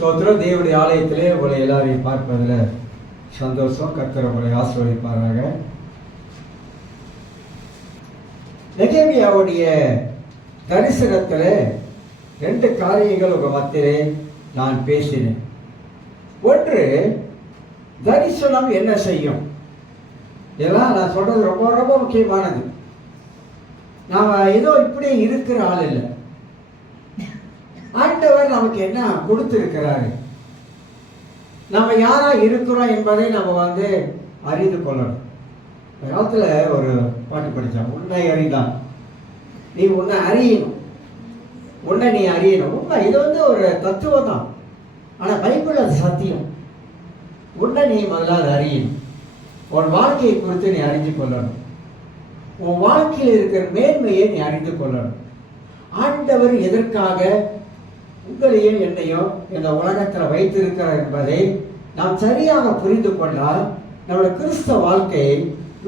சோத்திரம். தேவனுடைய ஆலயத்திலே உங்களை எல்லாரையும் பார்ப்பதில் சந்தோஷம். கர்த்தர் உங்களை ஆசீர்வதிப்பாராக. நெகேமியாவுடைய தரிசனத்தில் 2 காரியங்கள் உங்கள் மத்தியிலே நான் பேசினேன். ஒன்று, தரிசனம் என்ன செய்யும். இதெல்லாம் நான் சொல்றது ரொம்ப ரொம்ப முக்கியமானது. நாம் ஏதோ இப்படி இருக்கிற ஆள் இல்லை. ஆண்டவர் நமக்கு என்ன கொடுத்திருக்கிறாரு, நம்ம யாரா இருக்கிறோம் என்பதை நம்ம அறிந்து கொள்ளணும். காலத்துல ஒரு பாட்டு படித்தோம், உன்னை அறிந்தான் நீ உன்னை அறியணும், உன்னை நீ அறியணும். உண்மை, இது ஒரு தத்துவம் தான். ஆனால் பைபிள் அது சத்தியம். உன்னை நீ முதல்ல அதை அறியணும். உன் வாழ்க்கையை குறித்து நீ அறிந்து கொள்ளணும். உன் வாழ்க்கையில் இருக்கிற மேன்மையை நீ அறிந்து கொள்ளணும். ஆண்டவர் எதற்காக உங்களையும் என்னையும் இந்த உலகத்தில் வைத்திருக்கிறார் என்பதை நாம் சரியாக புரிந்து கொண்டால் நம்முடைய கிறிஸ்தவ வாழ்க்கை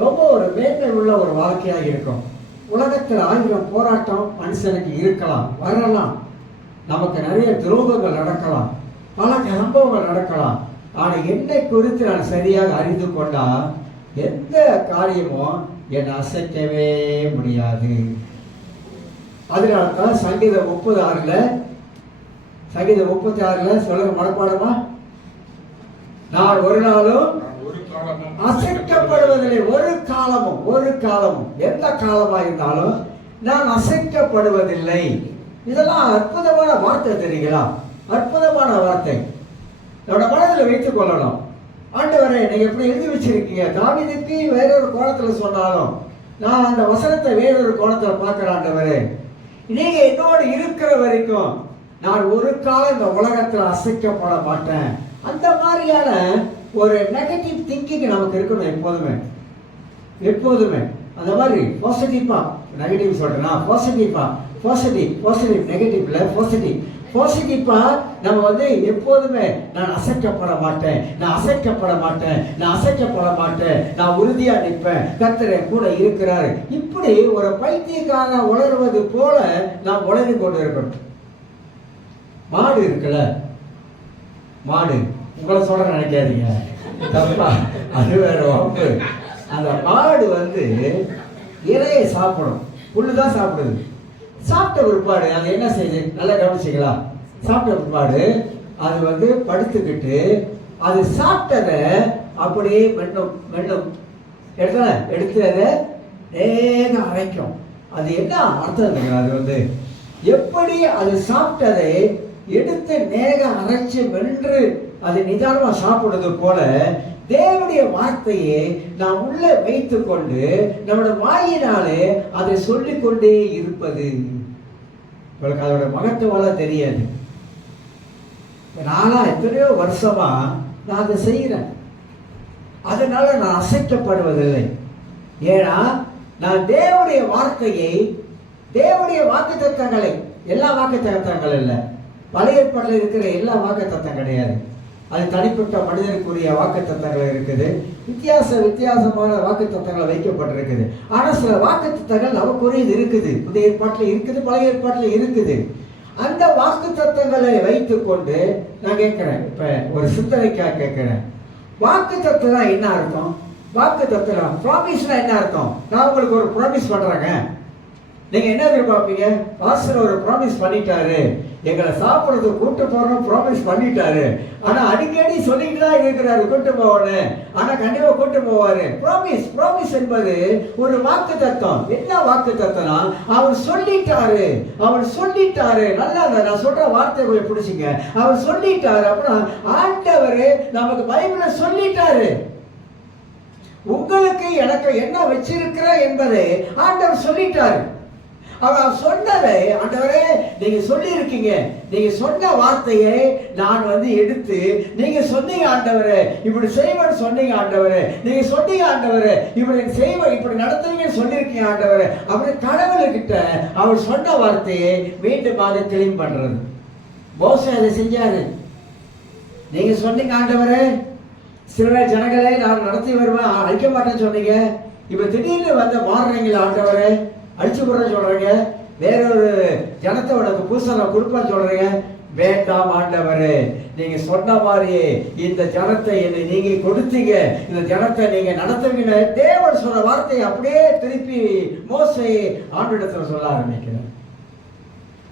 ரொம்ப ஒரு மேன்மை உள்ள ஒரு வாழ்க்கையாக இருக்கும். உலகத்தில் 1000 போராட்டம் மனுஷனுக்கு இருக்கலாம், வரலாம். நமக்கு நிறைய துரோகங்கள் நடக்கலாம், பல சம்பவங்கள் நடக்கலாம். ஆனால் என்னை குறித்து நான் சரியாக அறிந்து கொண்டால் எந்த காரியமும் என்னை அசைக்கவே முடியாது. அதனால்தான் சங்கீதம் 36 சொல்லுங்க மனப்பாடமா, நான் ஒரு நாளும் அசைக்கப்படுவதில்லை. ஒரு காலமும் எந்த காலமா இருந்தாலும் நான் அசைக்கப்படுவதில்லை. இதெல்லாம் அற்புதமான வார்த்தை, தெரியுங்களா? அற்புதமான வார்த்தை. நம்மளோட மனதில் வைத்துக் கொள்ளணும். ஆண்டவரே, நீங்க எப்படி எழுதி வச்சிருக்கீங்க? தாவீதுக்கு வேறொரு கோணத்துல சொன்னாலும் நான் அந்த வசனத்தை வேறொரு கோணத்துல பார்க்கிறேன். ஆண்டவரே, நீங்க என்னோடு இருக்கிற வரைக்கும் நான் ஒரு காலம் இந்த உலகத்துல அசைக்கப்பட மாட்டேன். அந்த மாதிரியான ஒரு நெகட்டிவ் திங்கிங் நமக்கு இருக்கணும் எப்போதுமே. அந்த மாதிரி பாசிட்டிவா, நெகட்டிவ் சொல்றேன்னா பாசிட்டிவ் நெகட்டிவ் இல்ல, பாசிட்டிவா நம்ம எப்போதுமே நான் அசைக்கப்பட மாட்டேன், நான் உறுதியா நிற்பேன், கர்த்தர் கூட இருக்கிறாரு. இப்படி ஒரு பைத்தியக்காரன் உணர்வது போல நாம் உணர்ந்து கொண்டு இருக்கணும். மாடு இருக்குல்ல, மாடு உங்களை சொல்ற நினைக்காதீங்க தப்பா, அது வேற வம்பு. அந்த மாடு இலையை சாப்பிடும், புல்லுதான் சாப்பிடுது. சாப்பிட்ட பிற்பாடு அது என்ன செய்யுது, நல்லா கவனிச்சிங்களா? சாப்பிட்ட பிற்பாடு அது படுத்துக்கிட்டு அது சாப்பிட்டதை அப்படியே மென்னும் எடுத்து அதை நேக அரைக்கும். அது என்ன அர்த்தம்? அது எப்படி அது சாப்பிட்டதை எடுத்து நேக அரைச்சு மென்று அது நிதானமா சாப்பிடுறது போல தேவனுடைய வார்த்தையை நாம் உள்ள வைத்துக் கொண்டு நம்முடைய வாயினாலே அதை சொல்லிக் கொண்டே இருப்பது. உங்களுக்கு அதோட மகத்துவம் தெரியாது. நானா எத்தனையோ வருஷமா நான் அதை செய்கிறேன். அதனால நான் அசைக்கப்படுவதில்லை. ஏன்னா நான் தேவனுடைய வார்த்தையை, தேவனுடைய வாக்கு தத்தங்களை, எல்லா வாக்கு தத்தங்கள் இல்லை, பழைய ஏற்பாட்டில் இருக்கிற எல்லா வாக்கு தத்தம் கிடையாது. அது தனிப்பட்ட மனிதனுக்குரிய வாக்கு தத்தங்கள் இருக்குது. வித்தியாசமான வாக்கு தத்தங்கள் வைக்கப்பட்டிருக்குது. ஆனால் சில வாக்கு தத்தங்கள் நமக்குரியது இருக்குது. புதிய ஏற்பாட்டில் இருக்குது, பழைய ஏற்பாட்டில் இருக்குது. அந்த வாக்கு தத்தங்களை வைத்துக் கொண்டு நான் கேட்கிறேன், இப்ப ஒரு சிந்தனைக்காக கேட்கிறேன், வாக்கு தத்தம் என்ன அர்த்தம்? வாக்கு தத்தம் ப்ராமிஸ்னா என்ன அர்த்தம்? நான் உங்களுக்கு ஒரு ப்ராமிஸ் பண்றேங்க, நீங்க என்ன எதிர்பார்ப்பீங்க? பாஸ்டர் ஒரு ப்ராமிஸ் பண்ணிட்டாரு, எங்களை சாப்பிடுறது கூட்டு போறோம் ப்ராமிஸ் பண்ணிட்டாரு. ஆனா அடிக்கடி சொல்லிட்டு தான் இருக்கிறாரு கூட்டு போவாரு. ஆனா கண்டிப்பா கூட்டு போவாரு. ப்ராமிஸ் என்பது ஒரு வாக்கு தத்துவம். என்ன வாக்கு தத்துவம்னா அவர் சொல்லிட்டாரு. நல்லா நான் சொல்ற வார்த்தை கொஞ்சம் பிடிச்சிங்க. அவர் சொல்லிட்டாரு அப்படின்னா ஆண்டவர் நமக்கு பைபிள சொல்லிட்டாரு. உங்களுக்கு எனக்கு என்ன வச்சிருக்கிற என்பதை ஆண்டவர் சொல்லிட்டாரு. அவர் சொன்னதை, ஆண்டவரே நீங்க சொல்லி இருக்கீங்க, நீங்க சொன்ன வார்த்தையை நான் எடுத்து நீங்க சொன்னீங்க ஆண்டவரே, இப்படி செய்வேன்னு சொன்னீங்க ஆண்டவரே, நீங்க சொன்னீங்க ஆண்டவரே, இப்படி செய்வேன், இப்படி நடத்துவீங்கன்னு சொல்லியிருக்கீங்க ஆண்டவரே. அப்படி கடவுள்கிட்ட அவர் சொன்ன வார்த்தையை மீண்டும் அதை கிளீன் பண்றது. மோசே அதை செஞ்சாரு. நீங்க சொன்னீங்க ஆண்டவரே, சில ஜனங்களை நான் நடத்தி வருவேன், அழிக்க மாட்டேன்னு சொன்னீங்க, இப்ப திடீர்னு மாறுறீங்களா ஆண்டவரே, அடிச்சு போடுற சொல்றீங்க, வேறொரு ஜனத்தை உனக்கு புதுசாக நான் கொடுப்பான்னு சொல்றீங்க, வேண்டாம் ஆண்டவரே, நீங்க சொன்ன மாதிரியே இந்த ஜனத்தை என்னை நீங்க கொடுத்தீங்க, இந்த ஜனத்தை நீங்க நடத்துவீங்க. தேவன் சொன்ன வார்த்தையை அப்படியே திருப்பி மோசே ஆண்டவரிடத்துல சொல்ல ஆரம்பிக்கிறார்.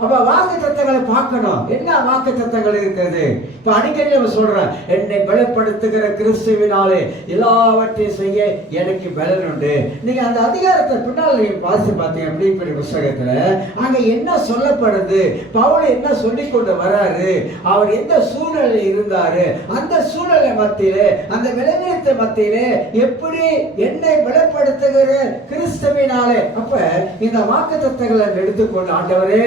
அப்ப வாக்கு தத்தங்களை பார்க்கணும். என்ன வாக்கு தத்தங்கள் இருக்கிறது? இப்ப அடிக்கடி நம்ம சொல்றேன், என்னை பலப்படுத்துகிற கிறிஸ்துவினாலே எல்லாவற்றையும் செய்ய எனக்கு பலன் உண்டு. நீங்க அந்த அதிகாரத்தை பின்னால் நீங்க வாசி பார்த்தீங்க அப்படிங்கிற புத்தகத்துல அங்க என்ன சொல்லப்படுது, பவுல் என்ன சொல்லி கொண்டு வராரு, அவர் எந்த சூழ்நிலை இருந்தாரு, அந்த சூழ்நிலை மத்தியிலே, அந்த விளைநிலத்தை மத்தியிலே எப்படி என்னை பலப்படுத்துகிற கிறிஸ்துவினாலே. அப்ப இந்த வாக்கு தத்தங்களை எடுத்துக்கொண்டு ஆண்டவரே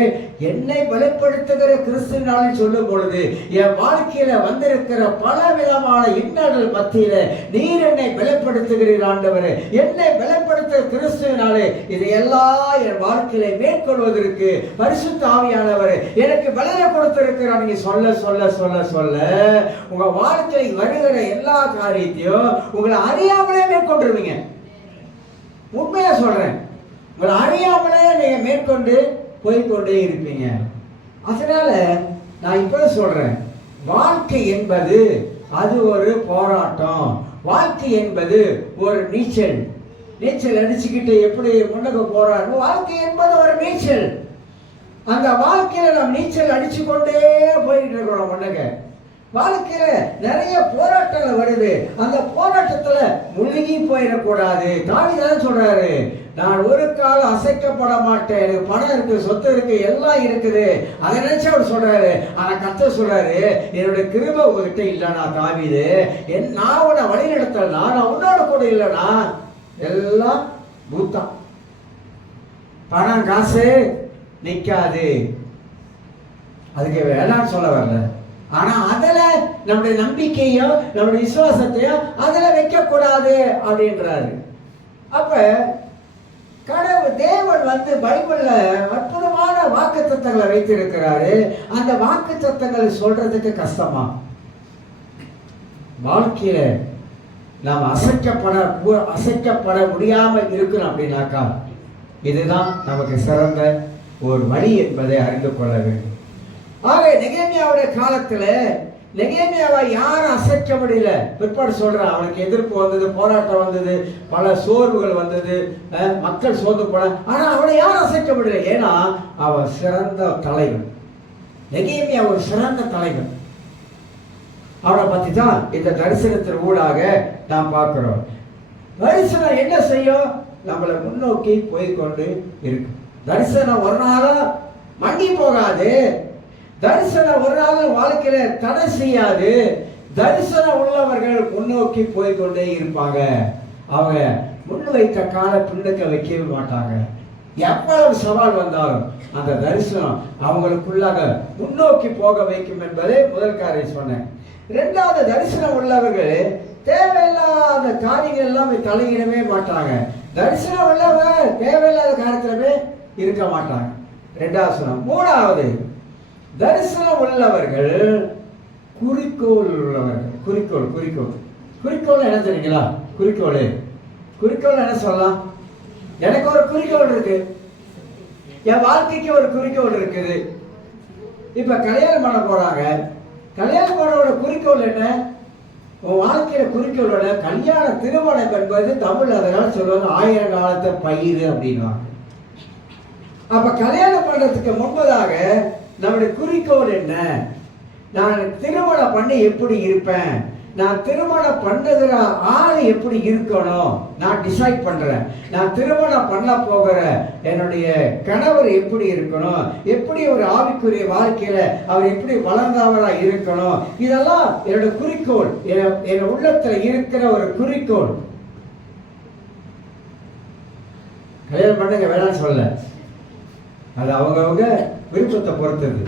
என்னை பலப்படுத்துகிற கிறிஸ்துவினாலே சொல்லும் பொழுது என் வாழ்க்கையில வந்திருக்கிற பல விதமான இன்னல்கள் மத்தியில நீர் என்னை பலப்படுத்துகிறீர் ஆண்டவரே, என்னை பலப்படுத்த கிறிஸ்துவினாலே இதையெல்லாம் என் வாழ்க்கையில மேற்கொள்வதற்கு பரிசுத்த ஆவியானவர் எனக்கு பலனை கொடுத்திருக்கிறார். நீங்க சொல்ல சொல்ல சொல்ல சொல்ல உங்க வாழ்க்கையில் வருகிற எல்லா காரியத்தையும் உங்களை அறியாமலே மேற்கொண்டுருவீங்க. உண்மையா சொல்றேன், உங்களை அறியாமலே நீங்க மேற்கொண்டு போய்கொண்டே இருப்பீங்க. அதனால நான் இப்ப சொல்றேன், வாழ்க்கை என்பது அது ஒரு போராட்டம். வாழ்க்கை என்பது ஒரு நீச்சல். நீச்சல் அடிச்சுக்கிட்டு எப்படி முன்னக போறாரு, வாழ்க்கை என்பது ஒரு நீச்சல். அந்த வாழ்க்கையில நம்ம நீச்சல் அடிச்சு கொண்டே போயிட்டு இருக்கிறோம். முன்னக வாழ்க்கையில நிறைய போராட்டங்கள் வருது. அந்த போராட்டத்துல முழுகி போயிடக்கூடாது. தாவீது சொல்றாரு, நான் ஒரு காலம் அசைக்கப்பட மாட்டேன், எனக்கு பணம் இருக்கு, சொத்து இருக்கு, எல்லாம் இருக்குது. அதை நினைச்சு அவர் சொல்றாரு. ஆனா கர்த்தர் சொல்றாரு, என்னுடைய கிருபை உங்ககிட்ட இல்லைனா தாவீது, நான் உன்னை வழி நடத்தலனா, நான் உன்னோட கூட இல்லைனா எல்லாம் பூத்தம், பணம் காசு நிக்காது. அதுக்கு வேணான்னு சொல்ல வரல. ஆனா அதுல நம்முடைய நம்பிக்கையோ நம்முடைய விசுவாசத்தையோ அதுல வைக்க கூடாது அப்படின்றாரு. அப்ப கடவுள் தேவன் பைபிள்ல அற்புதமான வாக்கு தத்தங்களை வைத்திருக்கிறாரு. அந்த வாக்கு தத்தங்களை சொல்றதுக்கு கஷ்டமா? வாழ்க்கையில நாம் அசைக்கப்பட முடியாம இருக்கணும் அப்படின்னாக்கா இதுதான் நமக்கு சிறந்த ஒரு வழி என்பதை அறிந்து கொள்ள வேண்டும். ஆக நெகேமியாவுடைய காலத்துல நெகேமியாவை யாரும் அசைக்க முடியல. பிற்பாடு சொல்றான், அவனுக்கு எதிர்ப்பு வந்தது, போராட்டம் வந்தது, பல சோர்வுகள் வந்தது, மக்கள் சோர்ந்து போன. ஆனா அவனை யாரும் அசைக்க முடியல. ஏன்னா அவன் சிறந்த தலைவன். நெகேமியா ஒரு சிறந்த தலைவன். அவனை பத்தி தான் இந்த தரிசனத்தின் ஊடாக நாம் பார்க்கிறோம். தரிசனம் என்ன செய்யும்? நம்மளை முன்னோக்கி போய்கொண்டு இருக்கு. தரிசனம் ஒரு நாளும் மங்கி போகாது. தரிசனம் ஒரு நாள் வாழ்க்கையில தடை செய்யாது. தரிசனம் உள்ளவர்கள் முன்னோக்கி போய்கொண்டே இருப்பாங்க. அவங்க முன் வைத்த கால பின்னுக்க வைக்கவே மாட்டாங்க. எவ்வளவு சவால் வந்தாலும் அந்த தரிசனம் அவங்களுக்குள்ளாக முன்னோக்கி போக வைக்கும் என்பதை முதல் காரியம் சொன்னேன். இரண்டாவது, தரிசனம் உள்ளவர்கள் தேவையில்லாத காரியங்கள் எல்லாம் தலையிடவே மாட்டாங்க. தரிசனம் உள்ளவங்க தேவையில்லாத காரியத்திலவே இருக்க மாட்டாங்க. இரண்டாவது சொன்ன. மூணாவது, தரிசனம் உள்ளவர்கள் குறிக்கோள் உள்ளவர்கள். குறிக்கோள் என்ன தெரியுங்களா? குறிக்கோள் என்ன சொல்லலாம்? எனக்கு ஒரு குறிக்கோள் இருக்கு, என் வாழ்க்கைக்கு ஒரு குறிக்கோள் இருக்குது. இப்ப கல்யாணம் பண்ண போறாங்க. கல்யாணம் பண்ணோட குறிக்கோள் என்ன? உன் வாழ்க்கையில குறிக்கோளோட கல்யாண திருமணம் என்பது தமிழ் அதனால சொல்லுவாங்க 1000 காலத்தை பயிர் அப்படின்வாங்க. அப்ப கல்யாணம் பண்றதுக்கு முன்பதாக நம்முடைய குறிக்கோள் என்ன? நான் திருமணம் பண்ணி எப்படி இருப்பேன், நான் திருமணம் பண்ணுகிற ஆள் எப்படி இருக்கணும், நான் டிசைட் பண்றேன். நான் திருமணம் பண்ண போகிற என்னுடைய கணவர் எப்படி இருக்கணும், எப்படி ஒரு ஆவிக்குரிய வாழ்க்கையில அவர் எப்படி வளர்ந்தவரா இருக்கணும், இதெல்லாம் என்னோட குறிக்கோள், என் உள்ளத்துல இருக்கிற ஒரு குறிக்கோள். கல்யாணம் பண்ணுங்க வேணாம்னு சொல்ல, அது அவங்கவுங்க விருப்பத்தை பொறுத்தது.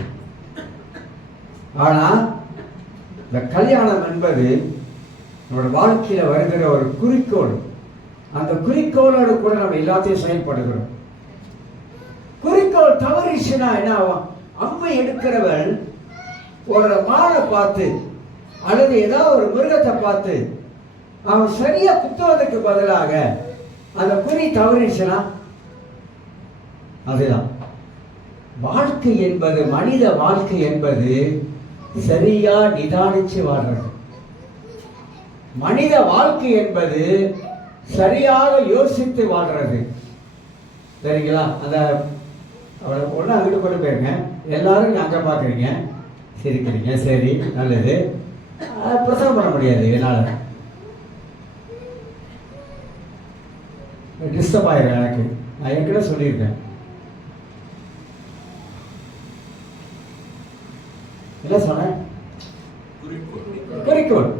ஆனா இந்த கல்யாணம் என்பது நம்மளோட வாழ்க்கையில வருகிற ஒரு குறிக்கோள். அந்த குறிக்கோளோடு கூட நம்ம எல்லாத்தையும் செயல்படுகிறோம். குறிக்கோள் தவறிச்சுன்னா என்ன ஆகும்? அம்பை எடுக்கிறவன் ஒரு மானை பார்த்து அல்லது ஏதாவது ஒரு மிருகத்தை பார்த்து அவன் சரியா குத்துவதற்கு பதிலாக அந்த குறி தவறிச்சுன்னா அதுதான் வாழ்க்கை என்பது, மனித வாழ்க்கை என்பது சரியா நிதானிச்சு வாழ்றது. மனித வாழ்க்கை என்பது சரியாக யோசித்து வாழ்றது. சரிங்களா? அந்த அவளை ஒன்று அங்கிட்டு கொண்டு போயிருங்க. எல்லாரும் அங்கே பார்க்குறீங்க, சிரிக்கிறீங்க. சரி, நல்லது. பிரசவம் பண்ண முடியாது என்னால், டிஸ்டர்ப் ஆயிடும் எனக்கு. நான் ஏற்கனவே சொல்லியிருக்கேன். என்ன சொன்னேன்? குறிக்கோள்.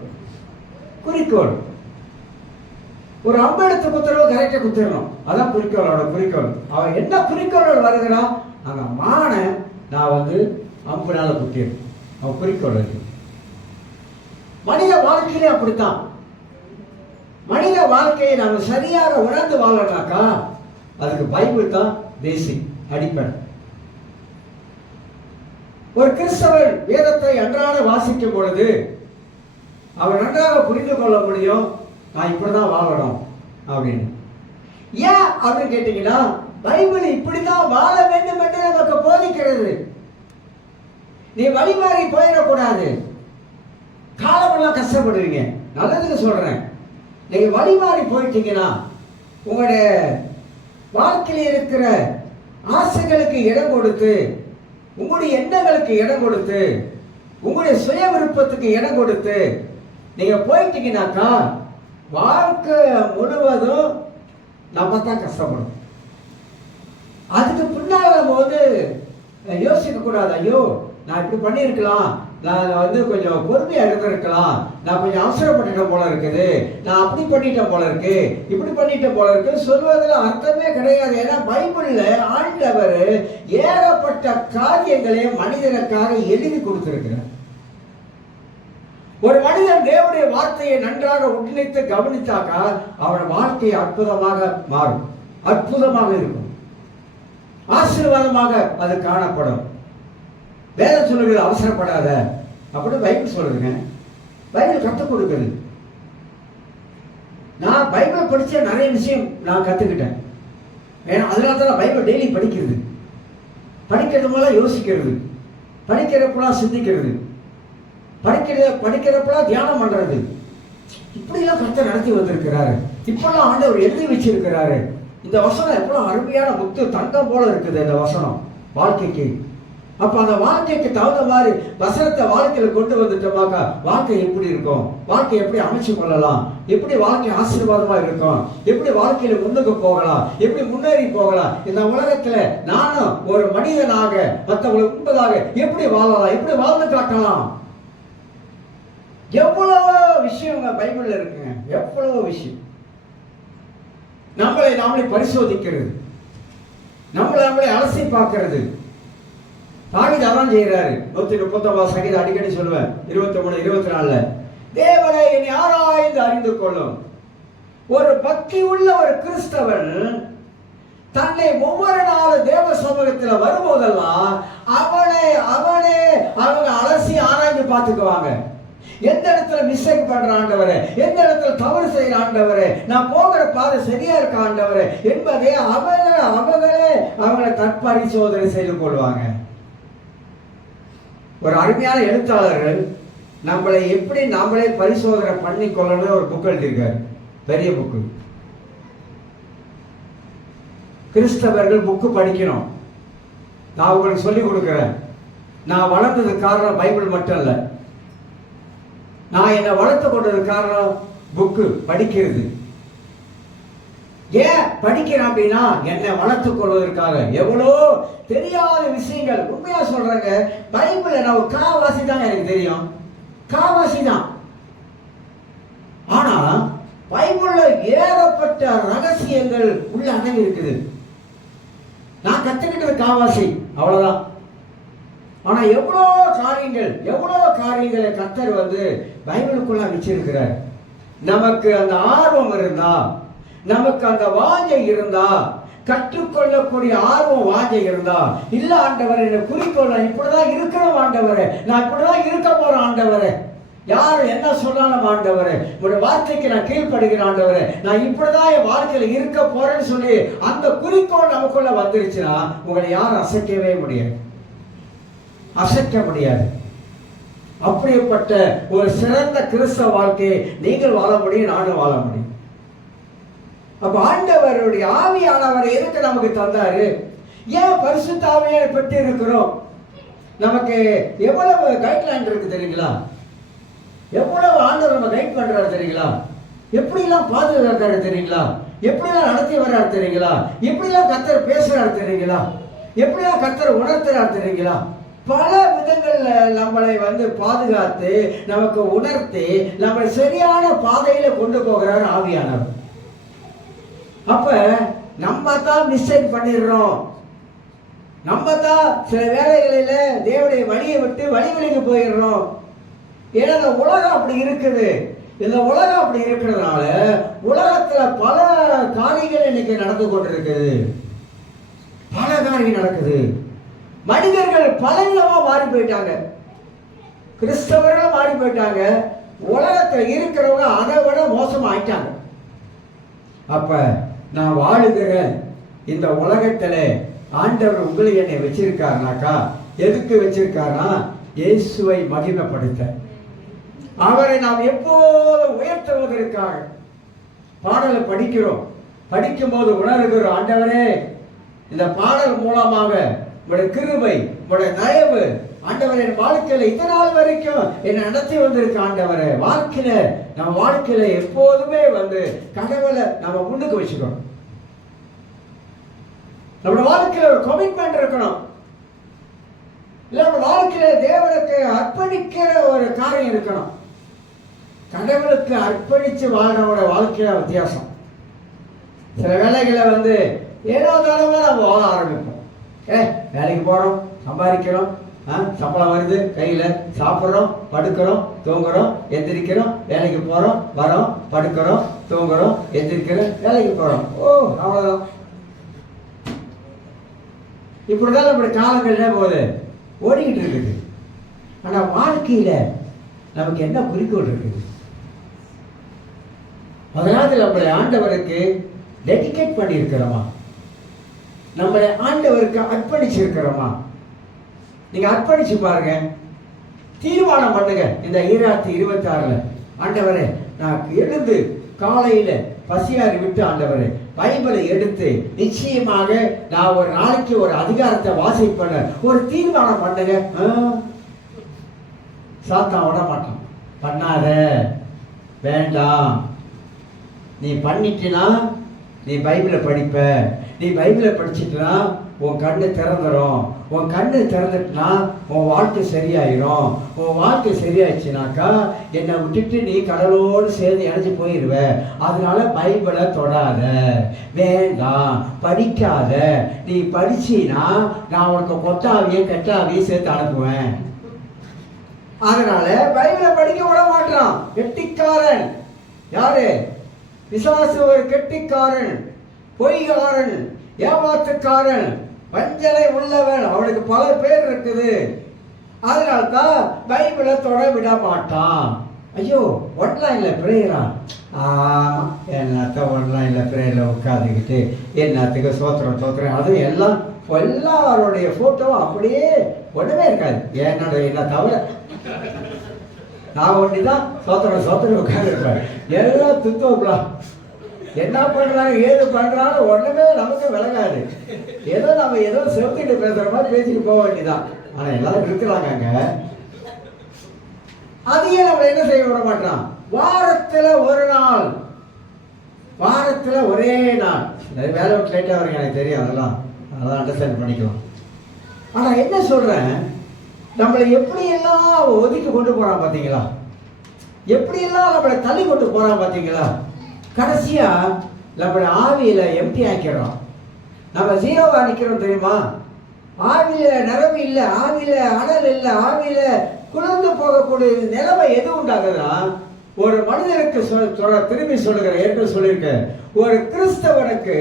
குறிக்கோள். ஒரு அம்பு எடுத்து குத்துறவங்க கரெக்டாக குத்திடணும். அதான் குறிக்கோளோட குறிக்கோள். அவன் என்ன குறிக்கோளோடு வருகிறான்? அந்த மானை நான் அம்புனால குத்திடும். அவன் குறிக்கோள் இருக்கு. மனித வாழ்க்கையிலே அப்படித்தான். மனித வாழ்க்கையை நாம் சரியாக உணர்ந்து வாழனாக்கா அதுக்கு பைபிள் தான் பேசிக், அடிப்படை. ஒரு கிறிஸ்தவன் வேதத்தை அன்றாட வாசிக்கும் பொழுது அவன் நன்றாக புரிந்து கொள்ள முடியும், நான் இப்படிதான் வாழணும் அப்படின்னு. ஏன் அப்படின்னு கேட்டீங்கன்னா, பைபிள் இப்படிதான் வாழ வேண்டும் என்று நமக்கு போதிக்கிறது. நீ வழிமாறி போயிடக்கூடாது. காலமெல்லாம் கஷ்டப்படுவீங்க. நல்லதுன்னு சொல்றேன். நீங்க வழிமாறி போயிட்டீங்கன்னா உங்களுடைய வாழ்க்கையில் இருக்கிற ஆசைகளுக்கு இடம் கொடுத்து, உங்களுடைய எண்ணங்களுக்கு இடம் கொடுத்து, உங்களுடைய சுய விருப்பத்துக்கு இடம் கொடுத்து நீங்க போயிட்டீங்கன்னாக்கா வாழ்க்கை முழுவதும் நம்ம தான் கஷ்டப்படும். அதுக்கு பின்னால் போது யோசிக்க கூடாது, ஐயோ நான் இப்படி பண்ணியிருக்கலாம், நான் கொஞ்சம் பொறுமையா இருந்திருக்கலாம், நான் கொஞ்சம் அவசரப்பட்டுட்டேன் போல இருக்குது, நான் அப்படி பண்ணிட்டேன் போல இருக்கு, இப்படி பண்ணிட்டேன் போல இருக்கு சொல்வதில் அர்த்தமே கிடையாது. ஏன்னா பைபிள்ல ஆண்டவர் ஏகப்பட்ட காரியங்களை மனிதனுக்காக எழுதி கொடுத்திருக்கிறார். ஒரு மனிதன் தேவனுடைய வார்த்தையை நன்றாக உட்நிலைத்து கவனித்தாக்கா அவனோட வாழ்க்கை அற்புதமாக மாறும், அற்புதமாக இருக்கும், ஆசீர்வாதமாக அது காணப்படும். வேதம் சொல்லுகிறது அவசரப்படாத அப்படின்னு பைபிள் சொல்லுதுங்க. பைபிள் கற்றுக் கொடுக்குது. நான் பைபிள் படிச்ச நிறைய விஷயம் நான் கற்றுக்கிட்டேன். ஏன்னா அதனால தான் பைபிள் டெய்லி படிக்கிறது. படிக்கிறது மூலம் யோசிக்கிறது, படிக்கிறப்பெல்லாம் சிந்திக்கிறது, படிக்கிறப்பெல்லாம் தியானம் பண்றது. இப்படிலாம் கர்த்தர் நடத்தி வந்திருக்கிறாரு. இப்பெல்லாம் ஆண்டவர் எழுதி வச்சிருக்கிறாரு. இந்த வசனம் எப்பெல்லாம் அருமையான முத்து தங்கம் போல இருக்குது இந்த வசனம் வாழ்க்கைக்கு. அப்ப அந்த வாழ்க்கைக்கு தகுந்த மாதிரி வசனத்தை வாழ்க்கையில கொண்டு வந்துட்டோமாக்கா வாழ்க்கை எப்படி இருக்கும், வாழ்க்கை எப்படி அமைச்சு கொள்ளலாம், எப்படி வாழ்க்கை ஆசீர்வாதமா இருக்கும், எப்படி வாழ்க்கையில முன்னுக்கு போகலாம், எப்படி முன்னேறி போகலாம், இந்த உலகத்துல நானும் ஒரு மனிதனாக மற்றவங்களுக்கு முன்பதாக எப்படி வாழலாம், எப்படி வாழ்ந்து காட்டலாம். எவ்வளவு விஷயம் பைபிள்ல இருக்குங்க, எவ்வளவு விஷயம். நம்மளை நாமளே பரிசோதிக்கிறது, நம்மளை அலசி பார்க்கிறது. தாவீது அதான் செய்யறாரு. 139 சங்கீதம் அடிக்கடி சொல்லுவேன், 23, 24 தேவனை என்னை ஆராய்ந்து அறிந்து கொள்ளும். ஒரு பக்தி உள்ள ஒரு கிறிஸ்தவன் தன்னை ஒவ்வொரு நாள் தேவ சமூகத்தில் வரும்போதெல்லாம் அவங்க அலசி ஆராய்ந்து பார்த்துக்குவாங்க. எந்த இடத்துல மிஸ்டேக் பண்ற ஆண்டவரே, எந்த இடத்துல தவறு செய்யற ஆண்டவரே, நான் போகிற பாதை சரியா இருக்க ஆண்டவரே என்பதை அவங்களை தற்பரிசோதனை செய்து கொள்வாங்க. ஒரு அருமையான எழுத்தாளர்கள் நம்மளை எப்படி நாமளே பரிசோதனை பண்ணி கொள்ளணும் ஒரு புக் எழுதியிருக்காரு, பெரிய புக்கு. கிறிஸ்தவர்கள் புக்கு படிக்கணும். நான் உங்களுக்கு சொல்லிக் கொடுக்கிறேன். நான் வளர்ந்ததுக்கு காரணம் பைபிள் மட்டும் இல்லை, நான் என்னை வளர்த்து கொண்டது காரணம் புக்கு படிக்கிறது. ஏன் படிக்கிறேன் அப்படின்னா என்னை வளர்த்துக் கொள்வதற்காக. எவ்வளோ தெரியாத விஷயங்கள், உண்மையா சொல்றாங்க, பைபிள் நான் ஒரு காவாசி தான் எனக்கு தெரியும், காவாசி தான். ஆனா பைபிள்ல ஏகப்பட்ட ரகசியங்கள் உள்ள அடங்கி இருக்குது. நான் கத்துக்கிட்டது காவாசி, அவ்வளவுதான். ஆனா எவ்வளோ காரியங்களை கர்த்தர் பைபிளுக்குள்ள வச்சிருக்கிறார். நமக்கு அந்த ஆர்வம் இருந்தா, நமக்கு அந்த வாஞ்சை இருந்தா, கற்றுக்கொள்ளக்கூடிய ஆர்வம் வாஞ்சை இருந்தா, இல்ல ஆண்டவரே என்ன குறிக்கோள், நான் இப்படிதான் இருக்கணும் ஆண்டவரே, நான் இப்படிதான் இருக்க போறேன் ஆண்டவரே, யார் என்ன சொன்னாலும் ஆண்டவரே, உங்களுடைய வார்த்தைக்கு நான் கீழ்ப்படுகிறேன் ஆண்டவரே, நான் இப்படிதான் என் வாழ்க்கையில இருக்க போறேன்னு சொல்லி அந்த குறிக்கோள் நமக்குள்ள வந்துருச்சுன்னா உங்களை யாரும் அசைக்கவே முடியாது, அசைக்க முடியாது. அப்படிப்பட்ட ஒரு சிறந்த கிறிஸ்தவ வாழ்க்கையை நீங்கள் வாழ முடியும், நானும் வாழ முடியும். அப்ப ஆண்டவருடைய ஆவியானவர் எதுக்கு நமக்கு தந்தாரு? ஏன் பரிசுத்த ஆவியை பெற்று இருக்கிறோம்? நமக்கு எவ்வளவு கைட்லைன் இருக்கு தெரியுங்களா? எவ்வளவு ஆண்டவர் நம்ம கைட் பண்றாரு தெரியுங்களா? எப்படிலாம் பாதுகாக்கிறாரு தெரியுங்களா? எப்படிலாம் நடத்தி வர்றாரு தெரியுங்களா? எப்படிலாம் கர்த்தர் பேசுறாரு தெரியுங்களா? எப்படிலாம் கர்த்தர் உணர்த்துறாரு தெரியுங்களா? பல விதங்கள்ல நம்மளை பாதுகாத்து நமக்கு உணர்த்தி நம்மளை சரியான பாதையில கொண்டு போகிறார் ஆவியானவர். அப்ப நம்ம தான் மிஸ்டேக் பண்ணிடுறோம். நம்ம தான் சில வேலைகளில தேவனுடைய வழியை விட்டு வழிகளுக்கு போயிடுறோம். ஏன்னா இந்த உலகம் அப்படி இருக்குது. இந்த உலகம் அப்படி இருக்கிறதுனால உலகத்துல பல காரியங்கள் இன்னைக்கு நடந்து கொண்டிருக்குது. பல காரியம் நடக்குது. மனிதர்கள் பலவிதமா மாறி போயிட்டாங்க. கிறிஸ்தவர்கள் மாறி போயிட்டாங்க. உலகத்தில் இருக்கிறவங்க அதை விட மோசமா ஆயிட்டாங்க. அப்ப நான் வாழுகிற இந்த உலகத்துல ஆண்டவர் உங்களை என்னை வச்சிருக்காருனாக்கா எதுக்கு வச்சிருக்காருனா இயேசுவை மகிமைப்படுத்த, அவரை நாம் எப்போதும் உயர்த்துவதற்காக. பாடலை படிக்கிறோம், படிக்கும் போது உணர்கிறோம், ஆண்டவரே இந்த பாடல் மூலமாக உங்களுடைய கிருபை, உங்களுடைய தயவு ஆண்டவர் என் வாழ்க்கையில இதனால் வரைக்கும் என்னை நடத்தி வந்திருக்க ஆண்டவரே. வாழ்க்கையில நம்ம வாழ்க்கையில எப்போதுமே கடவுளை நம்ம முன்னுக்கு வச்சுக்கணும். நம்ம வாழ்க்கையில ஒரு கமிட்மெண்ட் இருக்கணும். இல்ல நம்ம வாழ்க்கையில தேவனுக்கு அர்ப்பணிக்கிற ஒரு காரியம் இருக்கணும். கடவுளுக்கு அர்ப்பணிச்சு வாழ்றவோட வாழ்க்கையில வித்தியாசம். சில வேலைகளை ஏனோ தானமா நம்ம வாழ ஆரம்பிப்போம். வேலைக்கு போறோம், சம்பாதிக்கிறோம், சம்பளம் வருது கையில, சாப்பிட்றோம், படுக்கிறோம், தூங்குறோம், எந்திரிக்கிறோம், வேலைக்கு போறோம், வரோம், படுக்கிறோம், தூங்குறோம், எந்திரிக்கிறோம், வேலைக்கு போறோம். அவ்வளவுதான். இப்படிதான் நம்முடைய காலங்கள்ல போது ஓடிக்கிட்டு இருக்குது. ஆனா வாழ்க்கையில நமக்கு என்ன குறிக்கோள் இருக்குது? அதனால நம்முடைய ஆண்டவருக்கு டெடிகேட் பண்ணி இருக்கிறோமா? நம்மளை ஆண்டவருக்கு அர்ப்பணிச்சிருக்கிறோமா? நீங்க அர்ப்பணிச்சு பாருங்க, தீர்மானம் பண்ணுங்க. இந்த 2026 ஆண்டவரே நான் எழுந்து காலையில பசியாரி விட்டு ஆண்டவரே பைபிளை எடுத்து நிச்சயமாக நான் ஒரு நாளைக்கு ஒரு அதிகாரத்தை வாசிப்பேன் ஒரு தீர்மானம் பண்ணுங்க. சாத்தான் விட மாட்டான். பண்ணாத, வேண்டாம், நீ பண்ணிட்டினா நீ பைபிளை படிப்ப, நீ பைபிளை படிச்சுட்டுனா உன் கண்ணு திறந்துடும், உன் கண்ணு திறந்துட்டுனா உன் வாழ்க்கை சரியாயிரும். உன் வாழ்க்கை சரியாயிடுச்சுனாக்கா என்னை விட்டுட்டு நீ கடலோடு சேர்ந்து இணைஞ்சு போயிடுவ. அதனால பைபிளை தொடாத, வேண்டாம், படிக்காத. நீ படிச்சினா நான் உனக்கு கொட்டாவியை கெட்டாவியை சேர்த்து அனுப்புவேன். அதனால பைபிளை படிக்க விட மாட்டான். கெட்டிக்காரன் யாரு? பிசாசு ஒரு கெட்டிக்காரன், பொய்காரன், ஏமாத்துக்காரன், வஞ்சனை உள்ளவன். அவனுக்கு பல பேர் இருக்குது. அதனால்தான் பைபிளை தொட விட மாட்டான். ஐயோ, ஒன்லைன்ல பிரேயரா? என்னத்த ஒன்லைன்ல பிரேயர்ல உட்காந்துக்கிட்டு என்னத்துக்கு சோத்திரம் சோத்திரம், அதுவும் எல்லாருடைய போட்டோவும் அப்படியே ஒண்ணுமே இருக்காது. என்ன தவிர நான் ஒண்டிதான் சோத்திரம் சோத்திரம் உட்காந்துருப்பேன். எல்லாம் துத்தோப்பலாம். என்ன பண்றாங்க ஏது பண்றாங்க ஒண்ணுமே நமக்கு விளங்காது. நம்ம ஏதோ செலுத்திட்டு பேசுற மாதிரி பேசிட்டு போக வேண்டியதான். ஆனா எல்லாரும் இருக்கிறாங்க அங்க. அதையே நம்ம என்ன செய்ய விட மாட்டோம். வாரத்துல ஒரு நாள், வாரத்துல ஒரே நாள். வேலை விட்டு லேட்டா வருங்க, எனக்கு தெரியும், அதெல்லாம் அண்டர்ஸ்டாண்ட் பண்ணிக்கலாம். ஆனா என்ன சொல்றேன், நம்மளை எப்படியெல்லாம் ஒதுக்கி கொண்டு போறான் பாத்தீங்களா? எப்படியெல்லாம் நம்மளை தள்ளி கொண்டு போறான் பாத்தீங்களா? கடைசியா நம்மளை ஆவியில எம்டி ஆக்கிறோம். நம்ம ஜீரோவா நிக்கிறோம் தெரியுமா? ஆவியில நிறவு இல்லை, ஆவியில அனல் இல்லை, ஆவியில குளிர்ந்து போகக்கூடிய நிலைமை எது உண்டாகுதுன்னா ஒரு மனிதனுக்கு திரும்பி சொல்லுகிற ஏற்கனவே சொல்லியிருக்க, ஒரு கிறிஸ்தவனுக்கு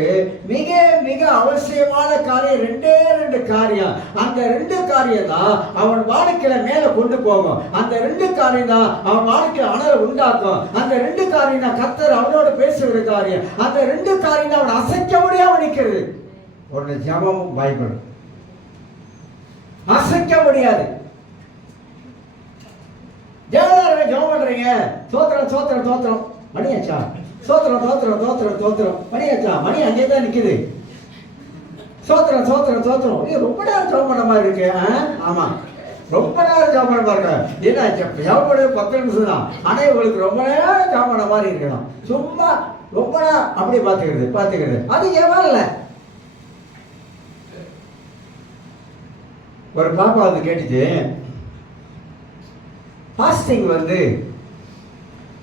மிக மிக அவசியமான காரியம் ரெண்டு காரியம். அந்த 2 காரியம் தான் அவன் வாழ்க்கையில மேல கொண்டு போகும். அந்த 2 காரியம் தான் அவன் வாழ்க்கையில அனலை உண்டாக்கும். அந்த 2 காரியம் தான் கர்த்தர் அவனோட பேசுகிற காரியம். அந்த 2 காரியம் தான் அவன் அசைக்க முடியாம நிற்கிறது. ஒரு ஜெபமும் பைபிள். அசைக்க முடியாது. ஜெபம் ஜெபம் பண்றீங்க, சோத்திரம் சோத்திரம் சோத்திரம் மணியாச்சா, சோத்திரம் சோத்திரம் சோத்திரம் சோத்திரம் மணியாச்சா, மணி அங்கே தான் நிக்குது. சோத்திரம் சோத்திரம் சோத்திரம், ரொம்ப நேரம் ஜெபம் பண்ண மாதிரி இருக்கு. ஆமா, ரொம்ப நேரம் ஜெபம் பண்ண மாதிரி இருக்கு. ஏன்னா ஜெபம் பண்ண 10 நிமிஷம் தான், ஆனா உங்களுக்கு ரொம்ப நேரம் ஜெபம் பண்ண மாதிரி இருக்கணும். சும்மா ரொம்ப நேரம் அப்படியே பார்த்துக்கிறது அது ஏன் இல்லை. ஒரு பாப்பா வந்து கேட்டுச்சு, ஃபாஸ்டிங் வந்து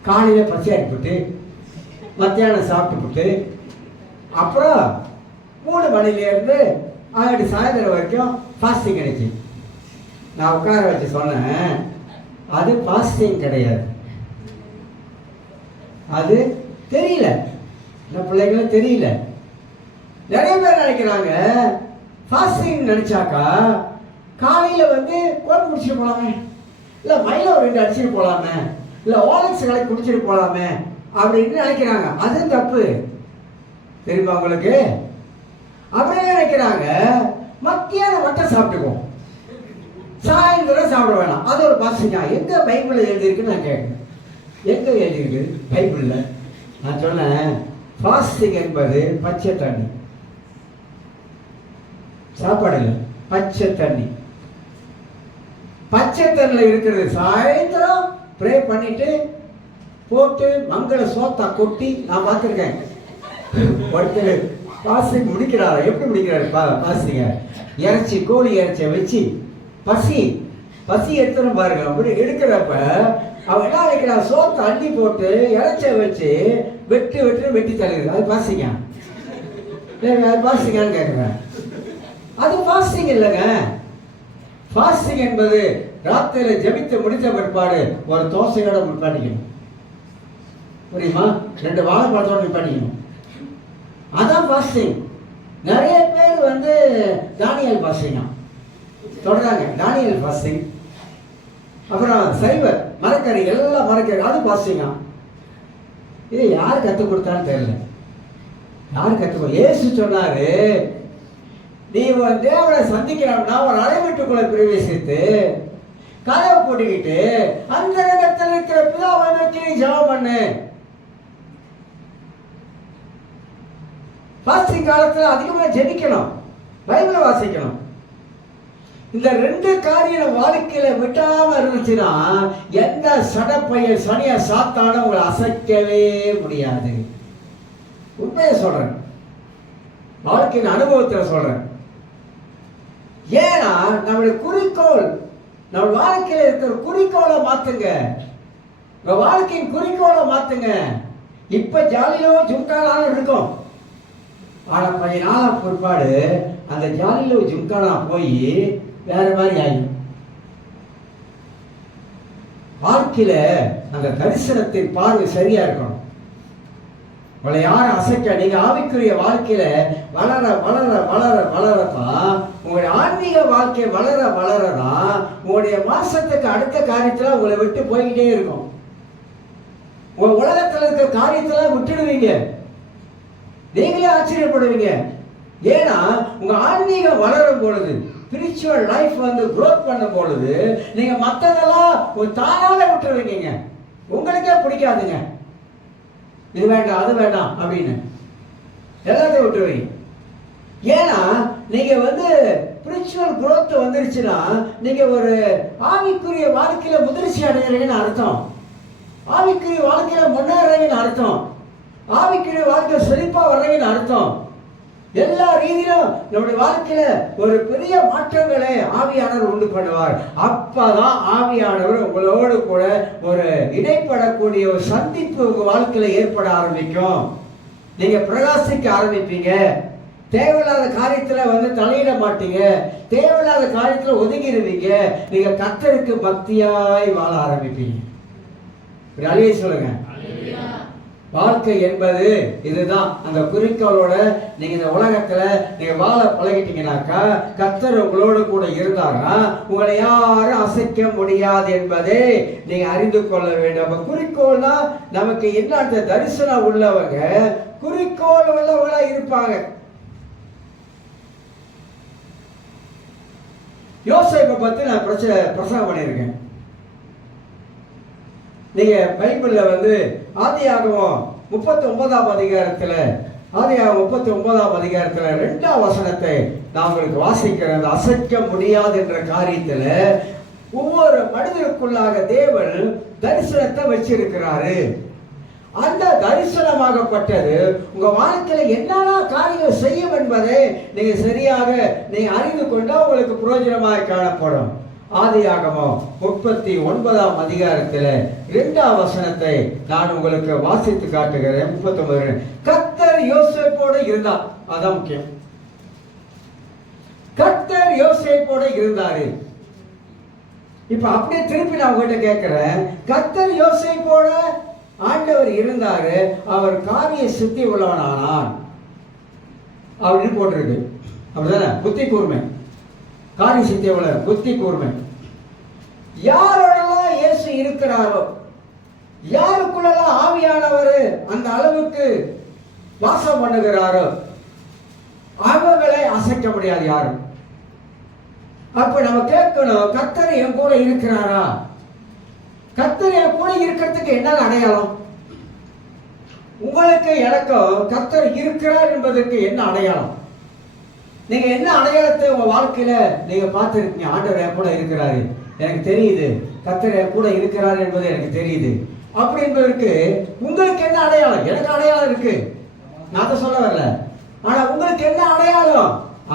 காலையில் பச்சையாக்கி போட்டு மத்தியானம் சாப்பிட்டு போட்டு அப்புறம் 3 மணிலேருந்து ஆகிட்டு சாயந்தரம் வரைக்கும் ஃபாஸ்டிங் கிடைச்சி. நான் உட்கார வச்சு சொன்னேன், அது ஃபாஸ்டிங் கிடையாது. அது தெரியல, இந்த பிள்ளைங்களும் தெரியல. நிறைய பேர் நினைக்கிறாங்க ஃபாஸ்டிங் நினைச்சாக்கா காலையில் வந்து கோல் குடிச்சிட்டு போகலாமே, இல்லை மயில 2 அடிச்சுட்டு போகலாமே, இல்லை ஓலக்ஸ் கலை குடிச்சிட்டு போகலாமே அப்படின்னு நினைக்கிறாங்க. அது தப்பு. தெரியுமா உங்களுக்கு? அப்படியே நினைக்கிறாங்க. மத்தியானம் மட்டும் சாப்பிட்டுக்குவோம், சாயந்தரம் சாப்பிட வேணாம். அது ஒரு பாசிங்க. எங்க பைபிளில் எழுதியிருக்குன்னு நான் கேட்குறேன். எங்க எழுதியிருக்கு பைபிளில்? நான் சொன்னேன், ஃபாஸ்டிங் என்பது பச்சை தண்ணி, சாப்பாடு இல்லை, பச்சை தண்ணி. பச்சை தண்ணியில் இருக்கிறது. சாயந்தரம் ப்ரே பண்ணிட்டு போட்டு மங்கள சோத்தா கொட்டி நான் பார்த்துருக்கேன். ஒருத்தர் பாஸ்டிங் முடிக்கிறாரா, எப்படி முடிக்கிறாரு பாஸ்டிங்க? இறைச்சி, கோழி இறைச்சியை வச்சு பசி எடுத்துன்னு பாருங்க. அப்படி எடுக்கிறப்ப அவன் என்ன வைக்கிறான், சோத்தை அள்ளி போட்டு இறைச்சியை வச்சு வெட்டி தள்ளுது. அது பாஸ்டிங்க? அது பாஸ்டிங்கான்னு கேட்குறேன். அது பாஸ்டிங் இல்லைங்க. ஃபாஸ்டிங் என்பது ராத்திரியில் ஜெபித்து முடித்த பிற்பாடு ஒரு தோசையோட பண்ணிக்கணும். புரியுமா? 2 வாழைப்பழத்தோட பண்ணிக்கணும். அதான் ஃபாஸ்டிங். நிறைய பேர் வந்து தானியல் ஃபாஸ்டிங்கா தொடராங்க. தானியல் ஃபாஸ்டிங், அப்புறம் சைவர் மரக்கறி, எல்லாம் மரக்கறி, அது ஃபாஸ்டிங்கா. இது யார் கற்றுக் கொடுத்தான்னு தெரியல. யார் கற்றுக்கோ? இயேசு சொன்னாரு, நீ தேவனை சந்திக்கணும்னா ஒரு அறை வீட்டுக்குள்ள பிரவேசித்து கதவை போட்டுக்கிட்டு அந்த இடத்துல இருக்கிற பிதாவை நோக்கி ஜெபம் பண்ணு. ஃபாஸ்டிங் காலத்துல அதிகமா ஜெபிக்கணும், பைபிளை வாசிக்கணும். இந்த 2 காரியம் வாழ்க்கையில விட்டாம இருந்துச்சுன்னா எந்த சடப்பைய சனிய சாத்தான உங்களை அசைக்கவே முடியாது. உண்மையை சொல்றேன், வாழ்க்கையின் அனுபவத்தில் சொல்றேன். ஏன்னா நம்மளுடைய குறிக்கோள், நம்ம வாழ்க்கையில இருக்கிற குறிக்கோளை மாத்துங்க. உங்க வாழ்க்கையின் குறிக்கோளை மாத்துங்க. இப்ப ஜாலியிலோ ஜும்கானாலும் இருக்கும், ஆனா கொஞ்ச நாளா பிற்பாடு அந்த ஜாலியிலோ ஜும்கானா போய் வேற மாதிரி ஆகும். வாழ்க்கையில அந்த தரிசனத்தின் பார்வை சரியா இருக்கணும். உங்களை யாரும் அசைக்க, நீங்க ஆவிக்குரிய வாழ்க்கையில வளர வளர வளர வளரதான், உங்களுடைய ஆன்மீக வாழ்க்கை வளர வளரதான் உங்களுடைய மாசத்துக்கு அடுத்த காரியத்துல உங்களை விட்டு போய்கிட்டே இருக்கும். உங்க உலகத்துல இருக்கிற காரியத்துல விட்டுடுவீங்க, நீங்களே ஆச்சரியப்படுவீங்க. ஏன்னா உங்க ஆன்மீகம் வளரும் பொழுது, ஸ்பிரிச்சுவல் லைஃப் வந்து க்ரோத் பண்ணும் பொழுது நீங்க மற்றதெல்லாம் ஒரு தானாவே விட்டுருவீங்க. உங்களுக்கே பிடிக்காதுங்க, இது வேண்டாம் அது வேண்டாம் அப்படின்னு எல்லாத்தையும் விட்டுருவீங்க. ஏன்னா நீங்க வந்து ஸ்பிரிச்சுவல் growth வந்துருச்சுன்னா நீங்க ஒரு ஆவிக்குரிய வாழ்க்கையில முதிர்ச்சி அடைகிறீங்கன்னு அர்த்தம். ஆவிக்குரிய வாழ்க்கையில முன்னேறீங்கன்னு அர்த்தம். ஆவிக்குரிய வாழ்க்கையில செழிப்பா வர்றீங்கன்னு அர்த்தம். எல்லா ரீதியிலும் நம்முடைய வாழ்க்கையில ஒரு பெரிய மாற்றங்களை ஆவியானவர் உண்டு பண்ணுவார். அப்பதான் ஆவியானவர் உங்களோடு கூட ஒரு இடைப்படக்கூடிய ஒரு சந்திப்பு உங்க வாழ்க்கையில ஏற்பட ஆரம்பிக்கும். நீங்க பிரகாசிக்க ஆரம்பிப்பீங்க. தேவையில்லாத காரியத்துல வந்து தலையிட மாட்டீங்க, தேவையில்லாத காரியத்துல ஒதுங்கிடுவீங்க. நீங்க கர்த்தருக்கு பக்தியாய் வாழ ஆரம்பிப்பீங்க. ஒரு அழியை சொல்லுங்க. வாழ்க்கை என்பது இதுதான். அந்த குறிக்கோளோட நீங்க இந்த உலகத்துல நீங்க வாழ பழகிட்டீங்கன்னாக்கா, கர்த்தர் உங்களோடு கூட இருந்தாரா உங்களை யாரும் அசைக்க முடியாது என்பதை நீங்க அறிந்து கொள்ள வேண்டும். அப்ப குறிக்கோள்னா நமக்கு என்ன, அந்த தரிசனம் உள்ளவங்க குறிக்கோள் உள்ளவங்களா இருப்பாங்க. யோசேப்பை பத்தி நான் பிரசங்கம் பண்ணியிருக்கேன். நீங்க பைபிள்ல ஆதியாகமம் 39ஆம் அதிகாரத்துல 2ஆம் வசனத்தை நான் உங்களுக்கு வாசிக்கிறேன். அந்த அசைக்க முடியாது என்ற காரியத்துல ஒவ்வொரு மனிதனுக்குள்ளாக தேவன் தரிசனத்தை வச்சிருக்கிறாரு. அந்த தரிசனமாகப்பட்டது உங்க வாழ்க்கையில என்னென்ன காரியம் செய்யும் என்பதை நீங்க சரியாக நீங்க அறிந்து கொண்டா உங்களுக்கு பிரயோஜனமாக காணப்படும். ஆதியாகமம் 39ஆம் அதிகாரத்தில் 2ஆம் வசனத்தை நான் உங்களுக்கு வாசித்து காட்டுகிறேன். 39. கர்த்தர் யோசேப்போடு இருந்தார். அதான் முக்கியம். கர்த்தர் யோசேப்போடு இருந்தாரு. இப்ப அப்படியே திருப்பி நான் உங்ககிட்ட கேட்கிறேன், கர்த்தர் யோசேப்போட ஆண்டவர் இருந்தாரு, அவர் காரிய சித்தி உள்ளவனானான் அப்படின்னு போட்டிருக்கு. அப்படிதானே? புத்தி கூர்மை, காரிய சித்தி உள்ள புத்தி கூர்மை. யாரோடலாம் இயேசு இருக்கிறாரோ, யாருக்குள்ளலாம் ஆவியானவர் அந்த அளவுக்கு வாசம் பண்ணுகிறாரோ அவங்களை அசைக்க முடியாது யாரும். அப்ப நம்ம கேட்கணும், கர்த்தர் என் கூட இருக்கிறாரா? கர்த்தர் என் கூட இருக்கிறதுக்கு என்ன அடையாளம்? உங்களுக்கு எனக்கும் கர்த்தர் இருக்கிறார் என்பதற்கு என்ன அடையாளம்? நீங்க என்ன அடையாளத்தை உங்க வாழ்க்கையில நீங்க பார்த்திருக்கீங்க? ஆண்டவர் என் கூட இருக்கிறாரு, எனக்கு தெரியுது, கர்த்தர் என் கூட இருக்கிறார் என்பது எனக்கு தெரியுது அப்படி என்பதற்கு உங்களுக்கு என்ன அடையாளம்? எனக்கு அடையாளம் இருக்கு, நான் அதை சொல்ல வரல. ஆனா உங்களுக்கு என்ன அடையாளம்?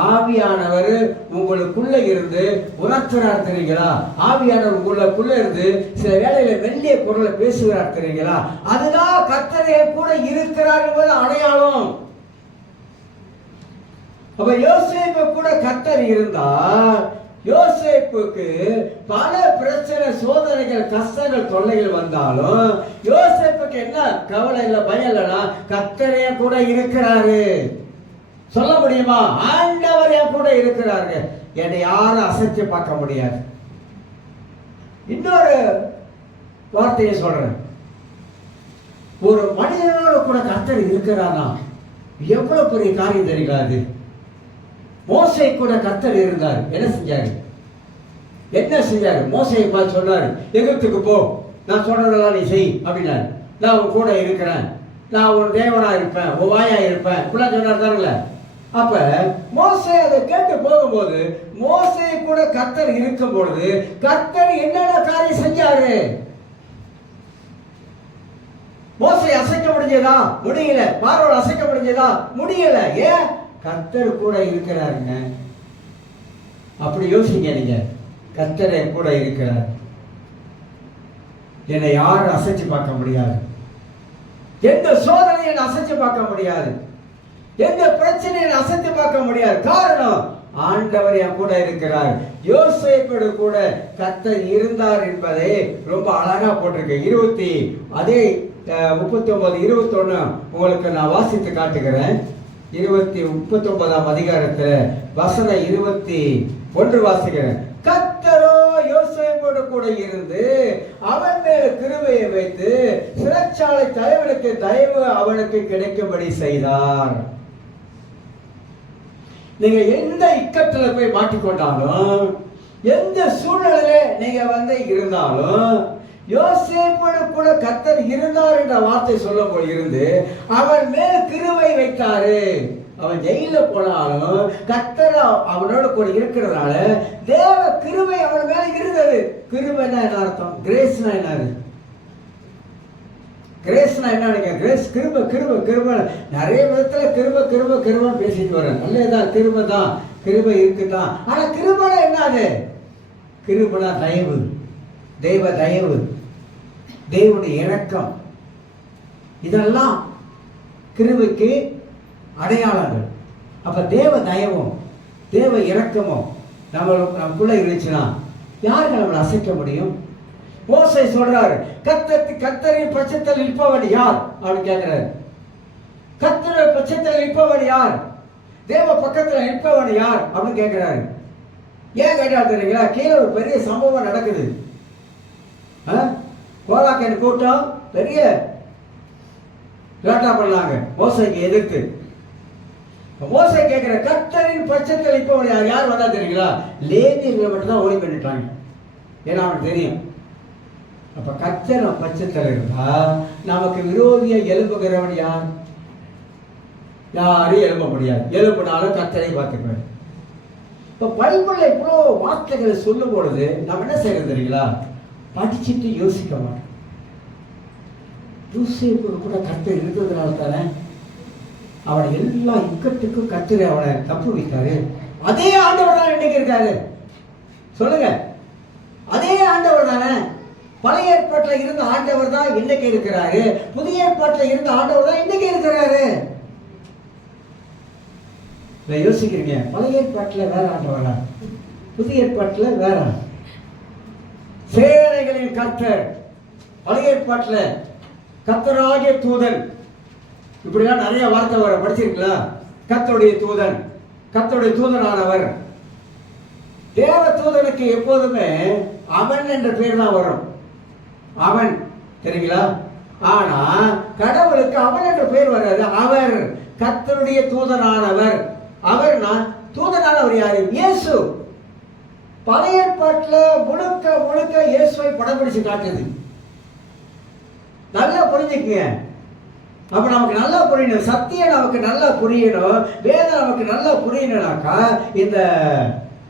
ஆவியானவர் உங்களுக்குள்ள இருந்து உணர்த்துறார் தெரியுங்களா? ஆவியானவர் உங்களுக்குள்ள இருந்து சில வேளையில மெல்லிய குரலை பேசுகிறார் தெரியுங்களா? அதுதான் கர்த்தரே கூட இருக்கிறார் என்பது அடையாளம். அப்ப யோசேப்பு கூட கர்த்தர் இருந்தா, யோசேப்புக்கு பல பிரச்சனை, சோதனைகள், கஷ்டங்கள், தொல்லைகள் வந்தாலும் யோசேப்புக்கு என்ன கவலை இல்லை, பயம் இல்லைன்னா கர்த்தரே கூட இருக்கிறாரு. சொல்ல முடியுமா? ஆண்டவர் என் கூட இருக்கிறாரு, என்னை யாரும் அசைச்சு பார்க்க முடியாது. இன்னொரு வார்த்தையை சொல்றேன், ஒரு மனிதனோட கூட கர்த்தர் இருக்கிறானா எவ்வளவு பெரிய காரியம் தெரியாது. மோசே கூட கர்த்தர் இருந்தார். என்ன செஞ்சாரு? மோசையை பார்த்து சொன்னாரு, எகிப்துக்கு போ, நான் சொல்றதெல்லாம் நீ செய் அப்படின்னாரு. நான் உன் கூட இருக்கிறேன், நான் உன் தேவனா இருப்பேன், உன் வாயா இருப்பேன் இப்படிலாம் சொன்னார் தானுங்களே. அப்ப மோசே அதை கேட்டு போகும்போது, மோசே கூட கர்த்தர் இருக்கும் பொழுது கர்த்தர் என்னென்ன காரியம் செஞ்சாரு? மோசே அசைக்க முடிஞ்சதா? முடியல. பார்வோன் அசைக்க முடிஞ்சதா? முடியல. ஏன்? கர்த்தர் கூட இருக்கிறாருங்க. அப்படி யோசிங்க நீங்க, கர்த்தர் கூட இருக்கிறார், என்னை யாரும் அசைச்சு பார்க்க முடியாது, எந்த சோதனையை அசைச்சு பார்க்க முடியாது, எந்த பிரச்சனையை அசைத்து பார்க்க முடியாது. காரணம், ஆண்டவர் என் கூட இருக்கிறார். யோசேப்போடு கூட கர்த்தர் இருந்தார் என்பதை ரொம்ப அழகா போட்டிருக்கு. அதே 39:21 உங்களுக்கு நான் வாசித்து காட்டுகிறேன். 39ஆம் அதிகாரத்தில் வசனம் 21 வாசிக்கிறேன். கர்த்தரோ யோசேப்போடு கூட இருந்து அவன் மேல கிருபையை வைத்து சிறைச்சாலை தலைவனுக்கு தயவு அவனுக்கு கிடைக்கும்படி செய்தார். நீங்க எந்த இக்கத்துல போய் மாட்டிக்கொண்டாலும், எந்த சூழ்நிலையில நீங்க இருந்தாலும், யோசேப்போடு கூட கர்த்தர் இருந்தார் என்ற வார்த்தை சொல்லும் போது இருந்து அவன் மேல் கிருபை வைத்தாரு. அவன் ஜெயில போனாலும் கர்த்தர் அவனோட கூட இருக்கிறதுனால தேவ கிருபை அவன் மேல இருந்தது. கிருபைனா என்ன அர்த்தம்? கிரேஸ்னா என்னது? கிரேஸ்னா என்ன? கிரேஸ் கிருபை, கிருபை, கிருபை. நிறைய விதத்துல கிருபை கிருபை கிருபை பேசிட்டு வரேன். நல்லதான், கிருபை தான், கிருபை இருக்குதான். ஆனா கிருபைனா என்னது? கிருபைனா தயவு, தெய்வ தயவு, தேவனுடைய இரக்கம். இதெல்லாம் கிருபைக்கு அடையாளங்கள். அப்ப தேவ தயவும் தேவ இரக்கமும் நமக்குள்ள இருந்துச்சுன்னா யாருக்கு நம்மளை அசைக்க முடியும்? மோசே சொல்றாரு, கர்த்தரின் பட்சத்தில் நிற்பவன் யார் அப்படின்னு கேட்கிறாரு. கர்த்தரின் பட்சத்தில் நிற்பவன் யார், தேவ பக்கத்தில் நிற்பவன் யார் அப்படின்னு கேட்கிறாரு. ஏன் கேட்டா தெரியுங்களா, கீழே ஒரு பெரிய சம்பவம் நடக்குது. கோலாக்கன் கூட்டம் பெரிய லாட்டா பண்ணாங்க மோசைக்கு எதிர்த்து. மோசை கேட்கிற கர்த்தரின் பட்சத்தில் நிற்பவன் யார், யார் வந்தா தெரியுங்களா, லேவியர்கள் மட்டும் தான் ஓடி பண்ணிட்டாங்க. ஏன்னா அவனுக்கு தெரியும். அப்ப கர்த்தர் பட்சத்தில் இருந்தா நமக்கு விரோதியை எழுப்புகிறவன் யார், யாரும் எழுப்ப முடியாது. எழுப்பினாலும் கர்த்தரை பார்த்துக்குவேன். இப்ப பைபிள்ல இவ்வளோ வார்த்தைகளை சொல்லும் பொழுது நம்ம என்ன செய்யறது தெரியுங்களா, படிச்சுட்டு யோசிக்க மாட்டோம். யோசேப்பு கூட கர்த்தர் இருந்ததுனால தானே அவனை எல்லா இக்கட்டுக்கும் கர்த்தர் அவனை தப்பு வைத்தாரு. அதே ஆண்டவர் தான் இன்னைக்கு இருக்காரு. சொல்லுங்க, அதே ஆண்டவர் தானே. பழைய ஏற்பாட்டில் இருந்த ஆண்டவர் தான் இன்னைக்கு இருக்கிறாரு. புதிய ஏற்பாட்டில் இருந்த ஆண்டவர் தான் இன்னைக்கு இருக்கிறாரு. யோசிக்கிறீங்க, பழைய ஏற்பாட்டில் வேற ஆண்டவரா, புதிய ஏற்பாட்டில் வேற. சேனைகளின் கர்த்தர், பழைய ஏற்பாட்டில் கர்த்தராகிய தூதன், இப்படிலாம் நிறைய வார்த்தை வர படிச்சிருக்கீங்களா. கர்த்தருடைய தூதன், கர்த்தருடைய தூதனானவர். தேவ தூதனுக்கு எப்போதுமே அவன் என்ற பேர் தான் வரும். அவன் தெரியுங்களா. ஆனா கடவுளுக்கு அவன் என்ற பேர் வராது. அவர் கர்த்தருடைய தூதனானவர். அவர்னா தூதனானவர் யாரு, இயேசு. பழைய ஏற்பாட்டில் முழுக்க முழுக்க இயேசுவை படம் பிடிச்சு காட்டுது. நல்லா புரிஞ்சுக்குங்க. அப்ப நமக்கு நல்லா புரியணும், சத்தியம் நமக்கு நல்லா புரியணும், வேதம் நமக்கு நல்லா புரியணும்னாக்கா இந்த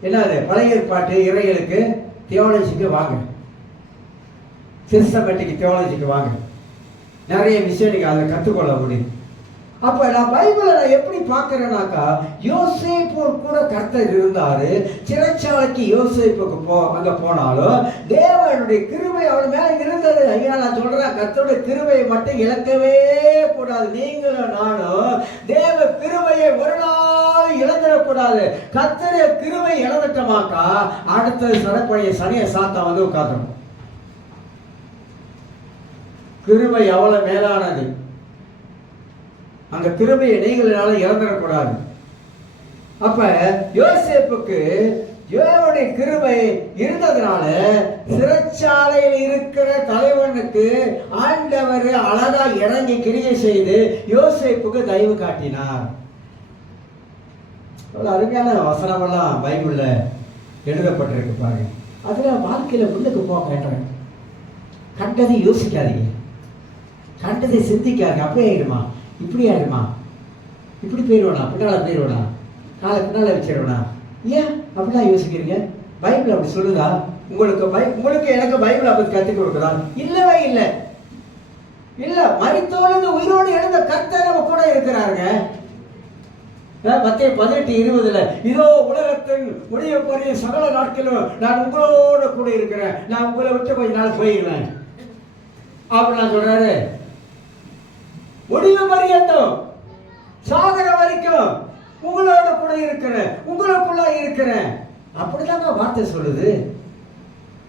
என்னது பழைய ஏற்பாட்டு இறைகளுக்கு தியோலஜிக்கு வாங்க, சிஸ்டமேட்டிக் தியோலஜிக்கு வாங்க. நிறைய விஷயம் நீங்க அதை கற்றுக்கொள்ள முடியும். அப்ப நான் பைபிளை நான் எப்படி பார்க்கிறேன்னாக்கா, யோசேப்பு கூட கர்த்தர் இருந்தாரு. சிறைச்சாலைக்கு யோசேப்புக்கு அங்க போனாலும் தேவனுடைய கிருபை அவன் மேல இருந்தது. ஐயா நான் சொல்றேன், கர்த்தருடைய கிருபையை மட்டும் இழக்கவே கூடாது. நீங்களும் நானும் தேவ கிருபையை ஒரு நாள் இழந்துடக்கூடாது. கர்த்தருடைய கிருபை இழந்துட்டமாக்கா அடுத்தது சரப்பழைய சனியை சாத்தா வந்து உட்கார்ந்தோம். கிருபை அவ்வளவு மேலானது. அந்த கிருபையை நீங்களால இழந்துடக்கூடாது. அப்ப யோசேப்புக்கு தேவனுடைய கிருபை இருந்ததுனால சிறைச்சாலையில் இருக்கிற தலைவனுக்கு ஆண்டவர் அழகா இறங்கி கிரியை செய்து யோசேப்புக்கு தயவு காட்டினார். அருமையான வசனமெல்லாம் பைபிள்ல எழுதப்பட்டிருக்கு பாருங்க. அதுல வாழ்க்கையில முன்னுக்கு போக கேட்டேன். கண்டதை யோசிக்காதீங்க, கண்டதை சிந்திக்காதீங்க. அப்படியே ஆயிடுமா, இப்படி ஆயிடுமா, இப்படி போயிடுவேனா, பின்னால போயிடுவேனா, காலை பின்னால வச்சிருவேனா, ஏன் அப்படிலாம் யோசிக்கிறீங்க? பைபிள் அப்படி சொல்லுதா? உங்களுக்கு எனக்கு பைபிள் அப்படி கற்றுக் கொடுக்குதா? இல்லவே இல்லை. இல்ல, மரித்தோடு உயிரோடு எழுந்த கர்த்தர் நம்ம கூட இருக்கிறாருங்க. மத்தேயு 18:20 இதோ உலகத்தின் முடிய போறிய சகல நாட்களும் நான் உங்களோட கூட இருக்கிறேன், நான் உங்களை விட்டு கொஞ்ச நாள் போயிடுவேன் அப்படி நான் சொல்றாரு. முடிவு பரியந்தம் சாகர வரைக்கும் உங்களோட கூட இருக்கிறேன், உங்களுக்குள்ள இருக்கிறேன், அப்படிதாங்க வார்த்தை சொல்லுது.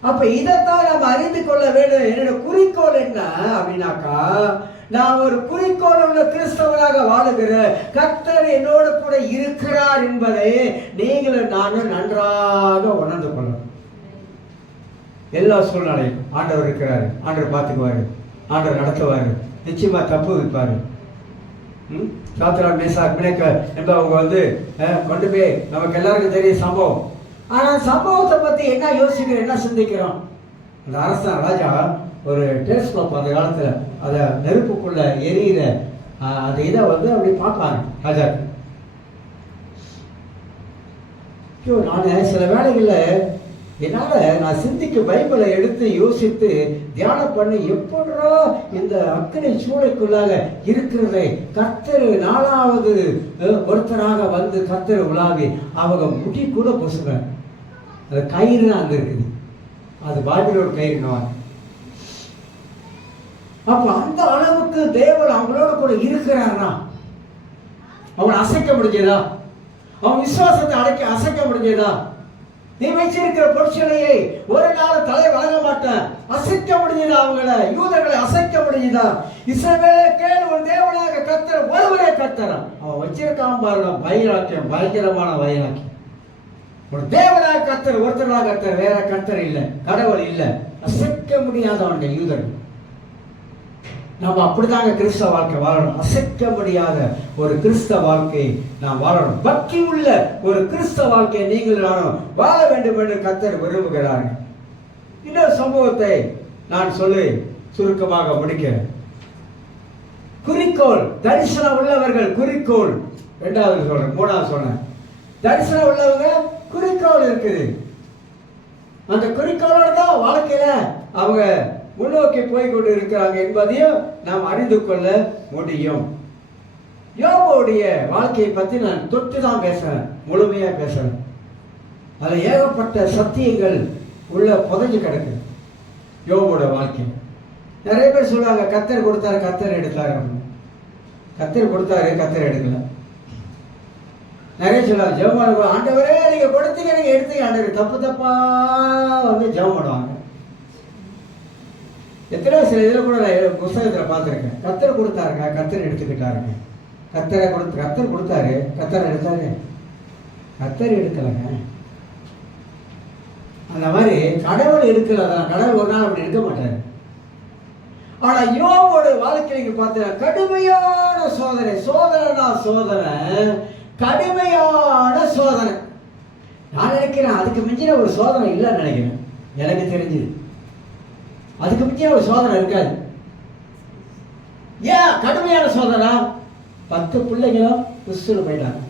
அப்ப இதைத்தான் நம்ம அறிந்து கொள்ள வேண்டும். என்னோட குறிக்கோள் என்ன அப்படின்னாக்கா, நான் ஒரு குறிக்கோள் உள்ள கிறிஸ்தவராக வாழுகிற கர்த்தர் என்னோடு கூட இருக்கிறார் என்பதை நீங்களும் நானும் நன்றாக உணர்ந்து கொள்ளணும். எல்லா சூழ்நிலையும் ஆண்டவர் இருக்கிறாரு, ஆண்டவர் பார்த்துக்குவாரு, ஆண்டவர் நடத்துவாரு, நிச்சயமா தப்பு வைப்பாரு. சாத்ரா மேசாக் என்ப அவங்க வந்து கொண்டு போய் நமக்கு எல்லாருக்கும் தெரிய சம்பவம். ஆனா சம்பவத்தை பத்தி என்ன யோசிக்கிறோம், என்ன சிந்திக்கிறோம்? அந்த அரசன் ராஜா ஒரு டெலிஸ்கோப் அந்த காலத்துல அதை நெருப்புக்குள்ள எரியிற அந்த இதை வந்து அப்படி பார்ப்பாங்க ராஜாக்கு. நான் சில வேளைகளில் என்னால் நான் சிந்திக்க பைபிளை எடுத்து யோசித்து தியானம் பண்ணி எப்படா இந்த அக்கறை சூளைக்குள்ளாக இருக்கிறதை கர்த்தர் 4வது ஒருத்தராக வந்து கர்த்தர் உலாவி அவங்க முடி கூட பொசுங்க. அது கயிறு அங்கே இருக்குது, அது பாபிலோன் கயிறுனவன். அப்ப அந்த அளவுக்கு தேவன் அவங்களோட கூட இருக்கிறார்னா அவனை அசைக்க முடிஞ்சதா? அவன் விசுவாசத்தை அசைக்க முடிஞ்சதா? நீ வச்சிருக்கிற பொருட்சிலையை ஒரு நாள் தலை வழங்க மாட்டேன், அசைக்க முடியுதா? அவங்கள யூதர்களை அசைக்க முடியுதா? இஸ்ரவேலே கேள், ஒரு தேவனாக கர்த்தர் ஒருவரே கர்த்தர். அவன் வச்சிருக்கான் பாருங்க வைராக்கியம், பயங்கரமான வைராக்கியம். ஒரு தேவனாக கர்த்தர், ஒருத்தராக கர்த்தர், வேற கர்த்தர் இல்லை, கடவுள் இல்லை, அசைக்க முடியாதவங்க யூதர்கள். நம்ம அப்படிதாங்க கிறிஸ்தவ வாழ்க்கை வாழணும். அசைக்க முடியாத ஒரு கிறிஸ்தவ வாழ்க்கையை நாம் வாழணும். பக்தி உள்ள ஒரு கிறிஸ்தவ வாழ்க்கையை நீங்கள் நானும் வாழ வேண்டும் என்று கர்த்தர் விரும்புகிறார்கள். இன்னொரு சம்பவத்தை நான் சொல்லி சுருக்கமாக முடிக்கிறேன். குறிக்கோள், தரிசனம் உள்ளவர்கள் குறிக்கோள். இரண்டாவது சொல்றேன், மூணாவது சொன்னேன். தரிசனம் உள்ளவங்க குறிக்கோள் இருக்குது. அந்த குறிக்கோளோட தான் வாழ்க்கையில அவங்க முன்னோக்கி போய் கொண்டு இருக்கிறாங்க என்பதையும் நாம் அறிந்து கொள்ள முடியும். யோபுடைய வாழ்க்கையை பற்றி நான் தொட்டு தான் பேசுறேன், முழுமையா பேசுறேன். அதுல ஏகப்பட்ட சத்தியங்கள் உள்ள புதைஞ்சு கிடக்கு யோபுவோட வாழ்க்கை. நிறைய பேர் சொல்லுவாங்க கர்த்தர் கொடுத்தாரு, கர்த்தர் எடுத்தாரு. கர்த்தர் கொடுத்தாரு, கர்த்தர் எடுக்கல. நிறைய சொல்லுவாங்க ஜெபம், ஆண்டவரே நீங்க கொடுத்தீங்க, நீங்க எடுத்தீங்க ஆண்டவர், தப்பு தப்பா வந்து ஜெபம் பண்ணுவாங்க. எத்தனையோ சில இதில் கூட நான் புத்தகத்தில் பார்த்துருக்கேன். கர்த்தர் கொடுத்தாருங்க, கர்த்தர் எடுத்துக்கிட்டாருங்க. கர்த்தர் கொடுத்தாரு, கர்த்தர் எடுத்தாரு, கர்த்தர் எடுக்கலைங்க. அந்த மாதிரி கடவுள் எடுக்கல, அதான் கடவுள் ஒரு நாள் அப்படி எடுக்க மாட்டாரு. ஆனா யோபோட வாழ்க்கையை நீங்க பார்த்தீங்கன்னா கடுமையான சோதனை, சோதனை, கடுமையான சோதனை. நான் நினைக்கிறேன் அதுக்கு மிஞ்சின ஒரு சோதனை இல்லைன்னு நினைக்கிறேன். எனக்கு தெரிஞ்சது அதுக்கு மிஞ்சின ஒரு சோதனை இருக்காது. ஏன் கடுமையான சோதனை? 10 பிள்ளைங்களும் கிறிஸ்துல போயிட்டாங்க.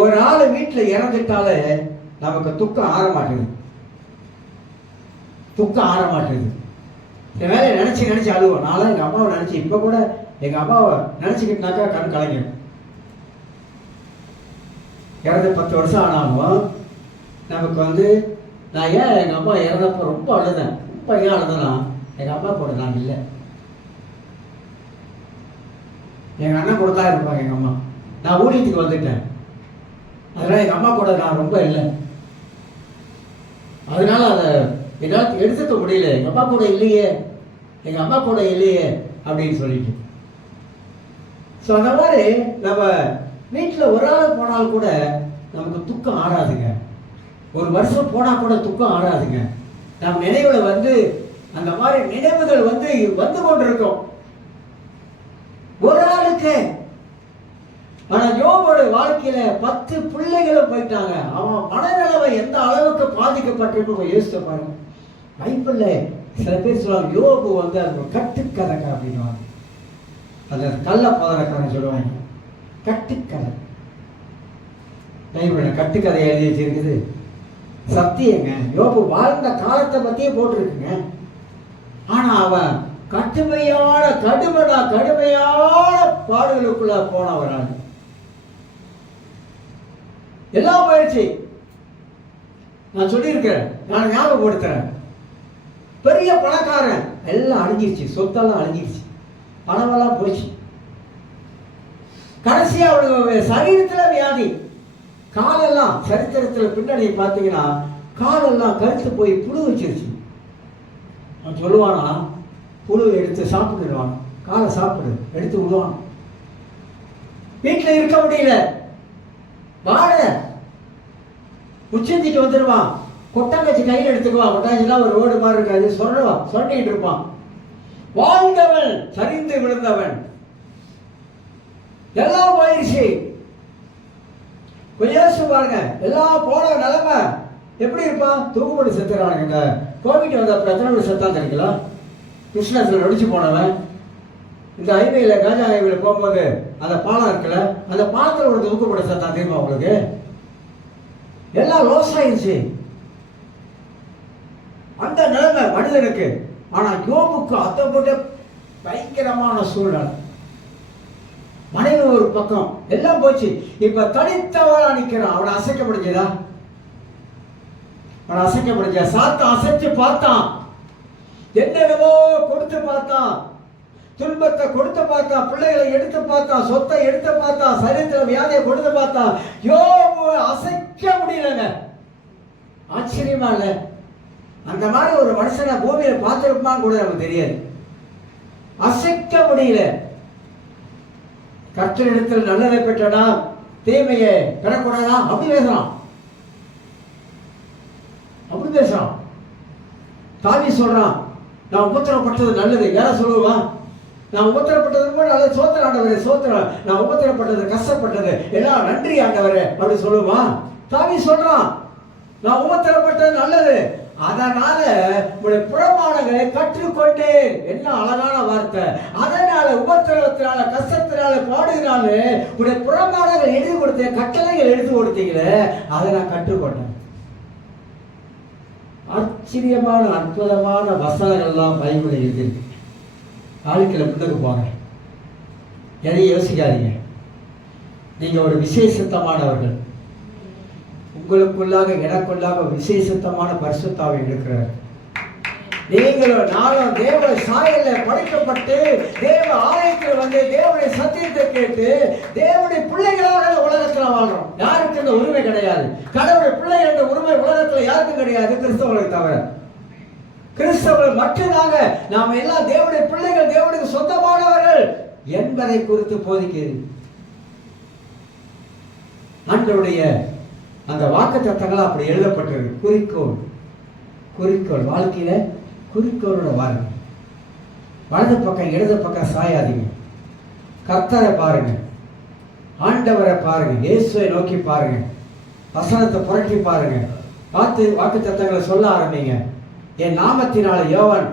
ஒரு ஆள் வீட்டில் இறந்துட்டாலே நமக்கு துக்கம் ஆற மாட்டேங்குது. என் வேலையை நினைச்சு அழுவோம். நானும் எங்க அம்மாவை நினைச்சு, இப்ப கூட எங்க அம்மாவை நினைச்சுக்கிட்டாக்கா கண் கலைஞர். இறந்து 10 வருஷம் ஆனாலும் நமக்கு வந்து நான் ஏன் எங்கள் அம்மா இறந்தப்போ ரொம்ப அழுதேன். ரொம்ப ஏன் அழுதேன்னா எங்கள் அம்மா கூட நான் இல்லை, எங்கள் அண்ணன் கூட தான் இருப்பாங்க. எங்கள் அம்மா, நான் ஊழியத்துக்கு வந்துட்டேன், அதனால் எங்கள் அம்மா கூட நான் ரொம்ப இல்லை. அதனால அதை என்னால் எடுத்துக்க முடியல. எங்கள் அம்மா கூட இல்லையே அப்படின்னு சொல்லிட்டு. ஸோ அந்த மாதிரி நம்ம வீட்டில் ஒரு ஆள் போனால் கூட நமக்கு துக்கம் ஆறாதுங்க. ஒரு வருஷம் போனால் கூட துக்கம் ஆறாதுங்க. நம் நினைவுல வந்து அந்த மாதிரி நினைவுகள் வந்து கொண்டிருக்கும் ஒரு ஆளுக்கு. ஆனா யோபோட வாழ்க்கையில 10 பிள்ளைகளும் போயிட்டாங்க. அவன் மனநிலவை எந்த அளவுக்கு பாதிக்கப்பட்டிருக்கும் யோசிச்சு பாருங்க. பைபிள்ல சில பேர் சொல்லுவாங்க யோபு வந்து அது கட்டுக்கதைக்கா அப்படின்வாங்க. அந்த கள்ள பதறக்காரன் சொல்லுவாங்க கட்டுக்கதை. பைபிள்ல கட்டுக்கதை எழுதி வச்சிருக்குது, சத்தியங்க. யோபு வாழ்ந்த காலத்தை பத்தியே போட்டிருக்குங்க. ஆனா அவன் கடுமையான பாடுகளுக்குள்ள போனவரால் எல்லாம் போயிடுச்சு. நான் சொல்லியிருக்கிறேன், நான் ஞாபகப்படுத்துறேன். பெரிய பணக்காரன், எல்லாம் அழிஞ்சிருச்சு, சொத்தெல்லாம் அழிஞ்சிருச்சு, பணமெல்லாம் போச்சு. கடைசியா அவனுக்கு சரீரத்துல வியாதி, காலெல்லாம் சரித்திரத்துல பின்னாடி பார்த்தீங்கன்னா காலெல்லாம் கருத்து போய் புழு வச்சிருச்சு. அவன் சொல்லுவானா புழு எடுத்து சாப்பிட்டுடுவான், காலை சாப்பிடு எடுத்து விடுவான். வீட்டில் இருக்க முடியல, வாழ உச்சந்திக்கு வந்துடுவான், கொட்டாங்கச்சி கையில் எடுத்துக்குவான். கொட்டாங்கச்சிலாம் ஒரு ரோடு மாதிரி இருக்காது, சொரண்டிட்டு இருப்பான். வாழ்ந்தவன் சரிந்து விழுந்தவன், எல்லாம் போயிடுச்சு. கொஞ்சம் யோசிச்சு பாருங்க, எல்லாம் போன நிலைமை எப்படி இருப்பான்? தூக்குப்படி செத்துறானுங்க. இந்த கோவிட் வந்த எத்தனை பேர் செத்தான் தெரியுங்களா? கிருஷ்ணாசில் நடிச்சு போனவன். இந்த ஹைவேல காஜா ஹைவேல போகும்போது அந்த பாலம் இருக்குல்ல, அந்த பாலத்தில் ஒரு தூக்குப்படி செத்தான் தெரியுமா உங்களுக்கு? எல்லாம் லாஸ் ஆயிடுச்சு அந்த நிலைமை மனிதனுக்கு. ஆனா யோபுக்கு அதை போட்டு பயங்கரமான சூழ்நிலை. மனைவி ஒரு பக்கம், எல்லாம் போச்சு. இப்ப தனித்தவனா நிக்கிறான். அவனை அசைக்க முடிஞ்சதா? சாத்தான் அசைச்சு பார்த்தான், என்னென்னவோ கொடுத்து பார்த்தான், துன்பத்தை கொடுத்து பார்த்தான், பிள்ளைகளை எடுத்து பார்த்தான், சொத்தை எடுத்து பார்த்தான், சரீரத்தில் வியாதியை கொடுத்து பார்த்தான். யோபு அசைக்க முடியலங்க. ஆச்சரியமா இல்ல? அந்த மாதிரி ஒரு மனுஷனை பூமியில பார்த்திருப்பான்னு கூட நமக்கு தெரியாது. அசைக்க முடியல. கர்த்தரிடத்தில் நல்லதை பெற்றனா தீமையை பெறக்கூடாதா? அப்படி பேசுறான், அப்படி பேசுறான். தாவி சொல்றான், நான் உபத்திரப்பட்டது நல்லது. யாரா சொல்லுவா? நான் உபத்திரப்பட்டது கூட நல்லது. சோத்திர ஆண்டவரே, சோத்திரம். நான் உபத்திரப்பட்டது, கஷ்டப்பட்டது எல்லாம் நன்றி ஆண்டவரே அப்படி சொல்லுவா? தாவி சொல்றான், நான் உபத்திரப்பட்டது நல்லது, அதனால உடைய புறமானங்களை கற்றுக்கொண்டேன். என்ன அழகான வார்த்தை! அதனால உபத்திரவத்தினால, கஷ்டத்தினால, பாடுகிறால உடைய புறமானங்கள் எழுதி கொடுத்த கட்டளைகள் எழுதி கொடுத்தீங்களே, அதை நான் கற்றுக்கொண்டேன். ஆச்சரியமான அற்புதமான வசனங்கள் எல்லாம் பைபிள் எழுதியிருக்கு. வாழ்க்கையில முன்னுக்கு போங்க, எதையும் யோசிக்காதீங்க. நீங்க ஒரு விசேஷத்தமானவர்கள். உங்களுக்குள்ளாக எனக்குள்ளாக விசேஷத்தமான பரிசுத்தாவை இருக்கிறார். நீங்களும் நானும் தேவ சாயல்ல படைக்கப்பட்டு தேவ ஆலயத்தில் வந்து தேவனுடைய சத்தியத்தை கேட்டு தேவனுடைய பிள்ளைகளாக உலகத்தில் வாழ்றோம். யாருக்கு இந்த உரிமை கிடையாது. கடவுளுடைய பிள்ளை என்ற உரிமை உலகத்தில் யாருக்கும் கிடையாது, கிறிஸ்தவர்களுக்கு தவிர. கிறிஸ்தவர்கள் மட்டும்தாங்க நாம எல்லாம் தேவனுடைய பிள்ளைகள், தேவனுக்கு சொந்தமானவர்கள் என்பதை குறித்து போதிக்கிறது. ஆண்டவருடைய அந்த வாக்குத்தத்தங்கள் அப்படி எழுதப்பட்டிருக்கு. குறிக்கோள், குறிக்கோள், வாழ்க்கையில குறிக்கோளோட வாருங்க. வலது பக்கம் இடது பக்கம் சாயாதீங்க. கர்த்தரை பாருங்க, ஆண்டவரை பாருங்க, இயேசுவை நோக்கி பாருங்க, வசனத்தை புரட்டி பாருங்க, பார்த்து வாக்குத்தத்தங்களை சொல்ல ஆரம்பிங்க. என் நாமத்தினால யோவான்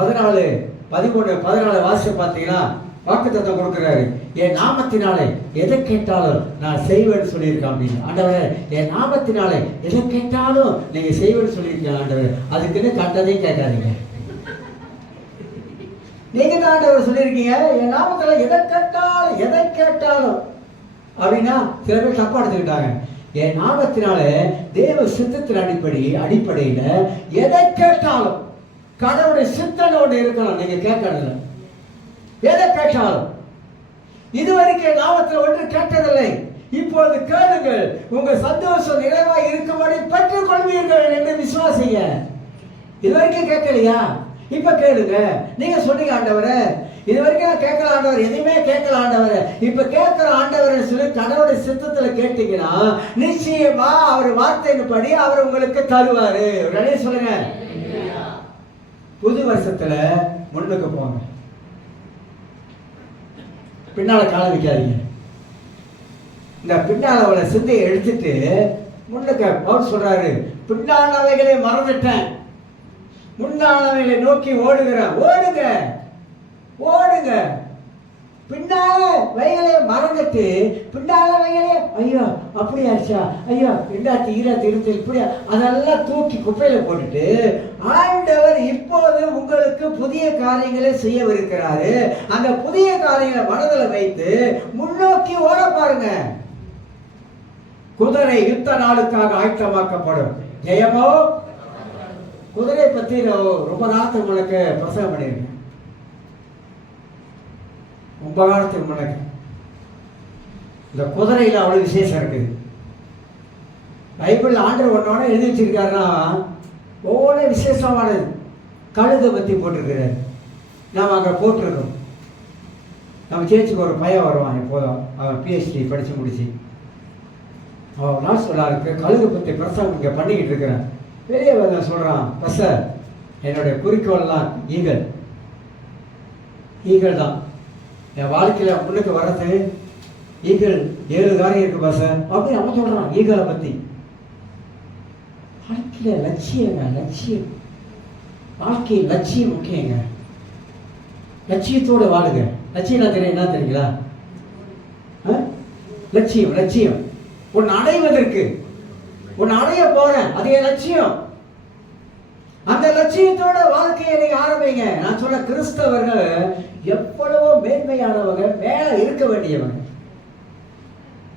14:13 வாசிச்சு பார்த்தீங்கன்னா வாக்குத்தத்தம் கொடுக்கிறாரு. என் நாமத்தினாலே எதை கேட்டாலும் நான் செய்வேன்னு சொல்லியிருக்கேன் அப்படின்னு. ஆண்டவரே, என் நாமத்தினாலே எதை கேட்டாலும் நீங்க செய்வேன்னு சொல்லியிருக்கேன் ஆண்டவர். அதுக்குன்னு கண்டதையும் கேட்காதீங்க. நீங்க தான் ஆண்டவர் சொல்லியிருக்கீங்க, என் நாமத்துல எதை கேட்டாலும் அப்படின்னா சில பேர் தப்பா எடுத்துக்கிட்டாங்க. என் நாமத்தினால தேவ சித்தத்தின் அடிப்படையில எதை கேட்டாலும் கடவுளுடைய சித்தம் ஒன்று இருக்கணும். நீங்க கேட்கறதில்ல, எதை கேட்டாலும். இதுவரைக்கும் நாமத்தில் ஒன்று கேட்டதில்லை, இப்போது கேளுங்கள், உங்க சந்தோஷம் நிறைவாய் இருக்கும்படி பெற்றுக் கொள்வீர்கள் என்று விசுவாசிங்க. இதுவரைக்கும் கேட்கலையா? இப்ப கேளுங்க. நீங்க சொன்னீங்க, ஆண்டவரே இதுவரைக்கும் நான் கேட்கல ஆண்டவர், எதையுமே கேட்கல ஆண்டவர், இப்ப கேட்கிற ஆண்டவர் சொல்லி கடவுளுடைய சித்தத்துல கேட்டீங்கன்னா நிச்சயமா அவர் வார்த்தையின்படி அவர் உங்களுக்கு தருவாரு. உடனே சொல்லுங்க. புது வருஷத்துல முன்னுக்கு போங்க, பின்னால கால வைக்காதீங்க. இந்த பின்னால உள்ள சிந்தையை எடுத்துட்டு முன்னுக்கு பவுல் சொல்றாரு, பின்னானவைகளை மறந்துட்டேன், முன்னானவைகளை நோக்கி ஓடுகிறேன். ஓடுங்க, ஓடுங்க. பின்னால வயலை மறந்துட்டு பின்னால வயலே ஐயோ அப்படி ஆச்சா, ஐயோ 2020 இப்படி அதெல்லாம் தூக்கி குப்பையில போட்டுட்டு ஆண்டவர் இப்போது உங்களுக்கு புதிய காரியங்களை செய்யவிருக்கிறாரு. அந்த புதிய காரியங்களை மனதில் வைத்து முன்னோக்கி ஓட பாருங்க. குதிரை யுத்த நாளுக்காக ஆயத்தமாக்கப்படும். ஜெயமோ குதிரை பத்தி ரொம்ப நாளுக்கு உங்களுக்கு பிரசவம் பண்ணிருக்கேன். ரொம்ப காலத்துக்கு முன்னாடி இந்த குதிரையில் அவ்வளவு விசேஷம் இருக்குது. பைபிள் ஆண்டவர் ஒன்னோட எழுதி வச்சிருக்காருன்னா ஒவ்வொரு விசேஷமானது. கழுதை பற்றி போட்டிருக்கிறார், நாம் அங்கே போட்டிருக்கோம். நம்ம சேர்ச்சுக்கு ஒரு பையன் வருவான், இப்போதும் அவன் PhD படித்து முடிச்சு அவன் நான் சொல்லாருக்கு கழுதை பற்றி பிரசவம் இங்கே பண்ணிக்கிட்டு இருக்கிறேன். பெரிய நான் சொல்கிறான், பச என்னுடைய குறிக்கோள்லாம் ஈகல் தான். என் வாழ்க்கையில் முன்னுக்கு வர்றது ஈகல் 7 காரியம் இருக்கு பாச அப்படி அவன் சொல்றான். ஈகலை பத்தி வாழ்க்கையில லட்சியங்க, லட்சியம், வாழ்க்கை லட்சியம் முக்கியங்க. லட்சியத்தோடு வாழுங்க. லட்சியம் தெரியும் என்ன தெரியுங்களா? லட்சியம், லட்சியம் ஒன்னு அடைவதற்கு, ஒன்னு அடைய போறேன், அது என் லட்சியம். அந்த லட்சியத்தோட வாழ்க்கையை நீங்க ஆரம்பிங்க. நான் சொல்ல கிறிஸ்தவர்கள் எவ்வளவோ மேன்மையானவங்க, மேல இருக்க வேண்டியவங்க.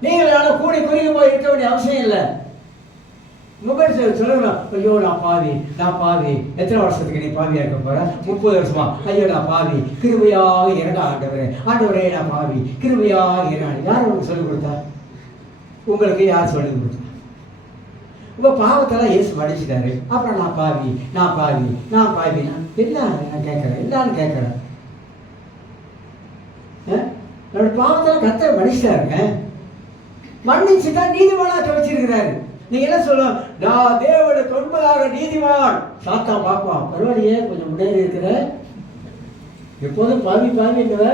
நீங்கள் கூடி குறுகி போய் இருக்க வேண்டிய அவசியம் இல்லை. மொபைல் சொல்லணும், ஐயோ நான் பாவி, நான் பாவி. எத்தனை வருஷத்துக்கு நீ பாவியா இருக்க போற? 30 வருஷமா? ஐயோ நான் பாவி, கிருபையாக இறங்க ஆண்டவரே, ஆண்டவரே நான் பாவி, கிருபையாக இறங்க. யார் உங்களுக்கு சொல்லிக் கொடுத்தா? உங்களுக்கு யார் சொல்லிக் கொடுத்தா? இப்போ பாவத்தெல்லாம் இயேசு மன்னிச்சிட்டாரு. அப்புறம் நான் பாவி, நான் பாவி, நான் பாவி, நான் கேட்குறேன், எல்லாரும் கேட்குறேன். என்னோட பாவத்தெல்லாம் கர்த்தர் மன்னிச்சிட்டாருங்க. மன்னிச்சு தான் நீதிமானாக்க வச்சிருக்கிறாரு. நீங்க என்ன சொல்லணும்? நான் தேவனுக்கு உண்மையாக நீதிமான். சாத்தான் பார்ப்பான், பரவாயில்லையே கொஞ்சம் முன்னேறி இருக்கிற, எப்போதும் பாவி பாவிங்கிற,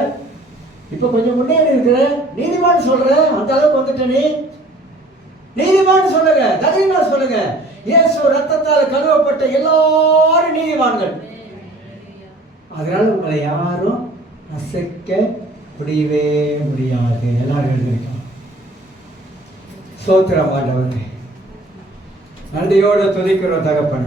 இப்ப கொஞ்சம் முன்னேறி இருக்கிற, நீதிமான் சொல்ற, அந்த அளவுக்கு வந்துட்ட நீ நீதிமான் சொல்லுங்க, தைரியமா சொல்லுங்க. இயேசு ரத்தத்தால் கழுவப்பட்ட எல்லாரும் நீதிமான்கள். அதனால உங்களை யாரும் அசைக்க முடியவே முடியாது. எல்லாரும் எழுதிருக்கலாம். ஸ்தோத்திரம் ஆண்டவரே, நன்றியோடு துதிக்கிறோம் தகப்பனே.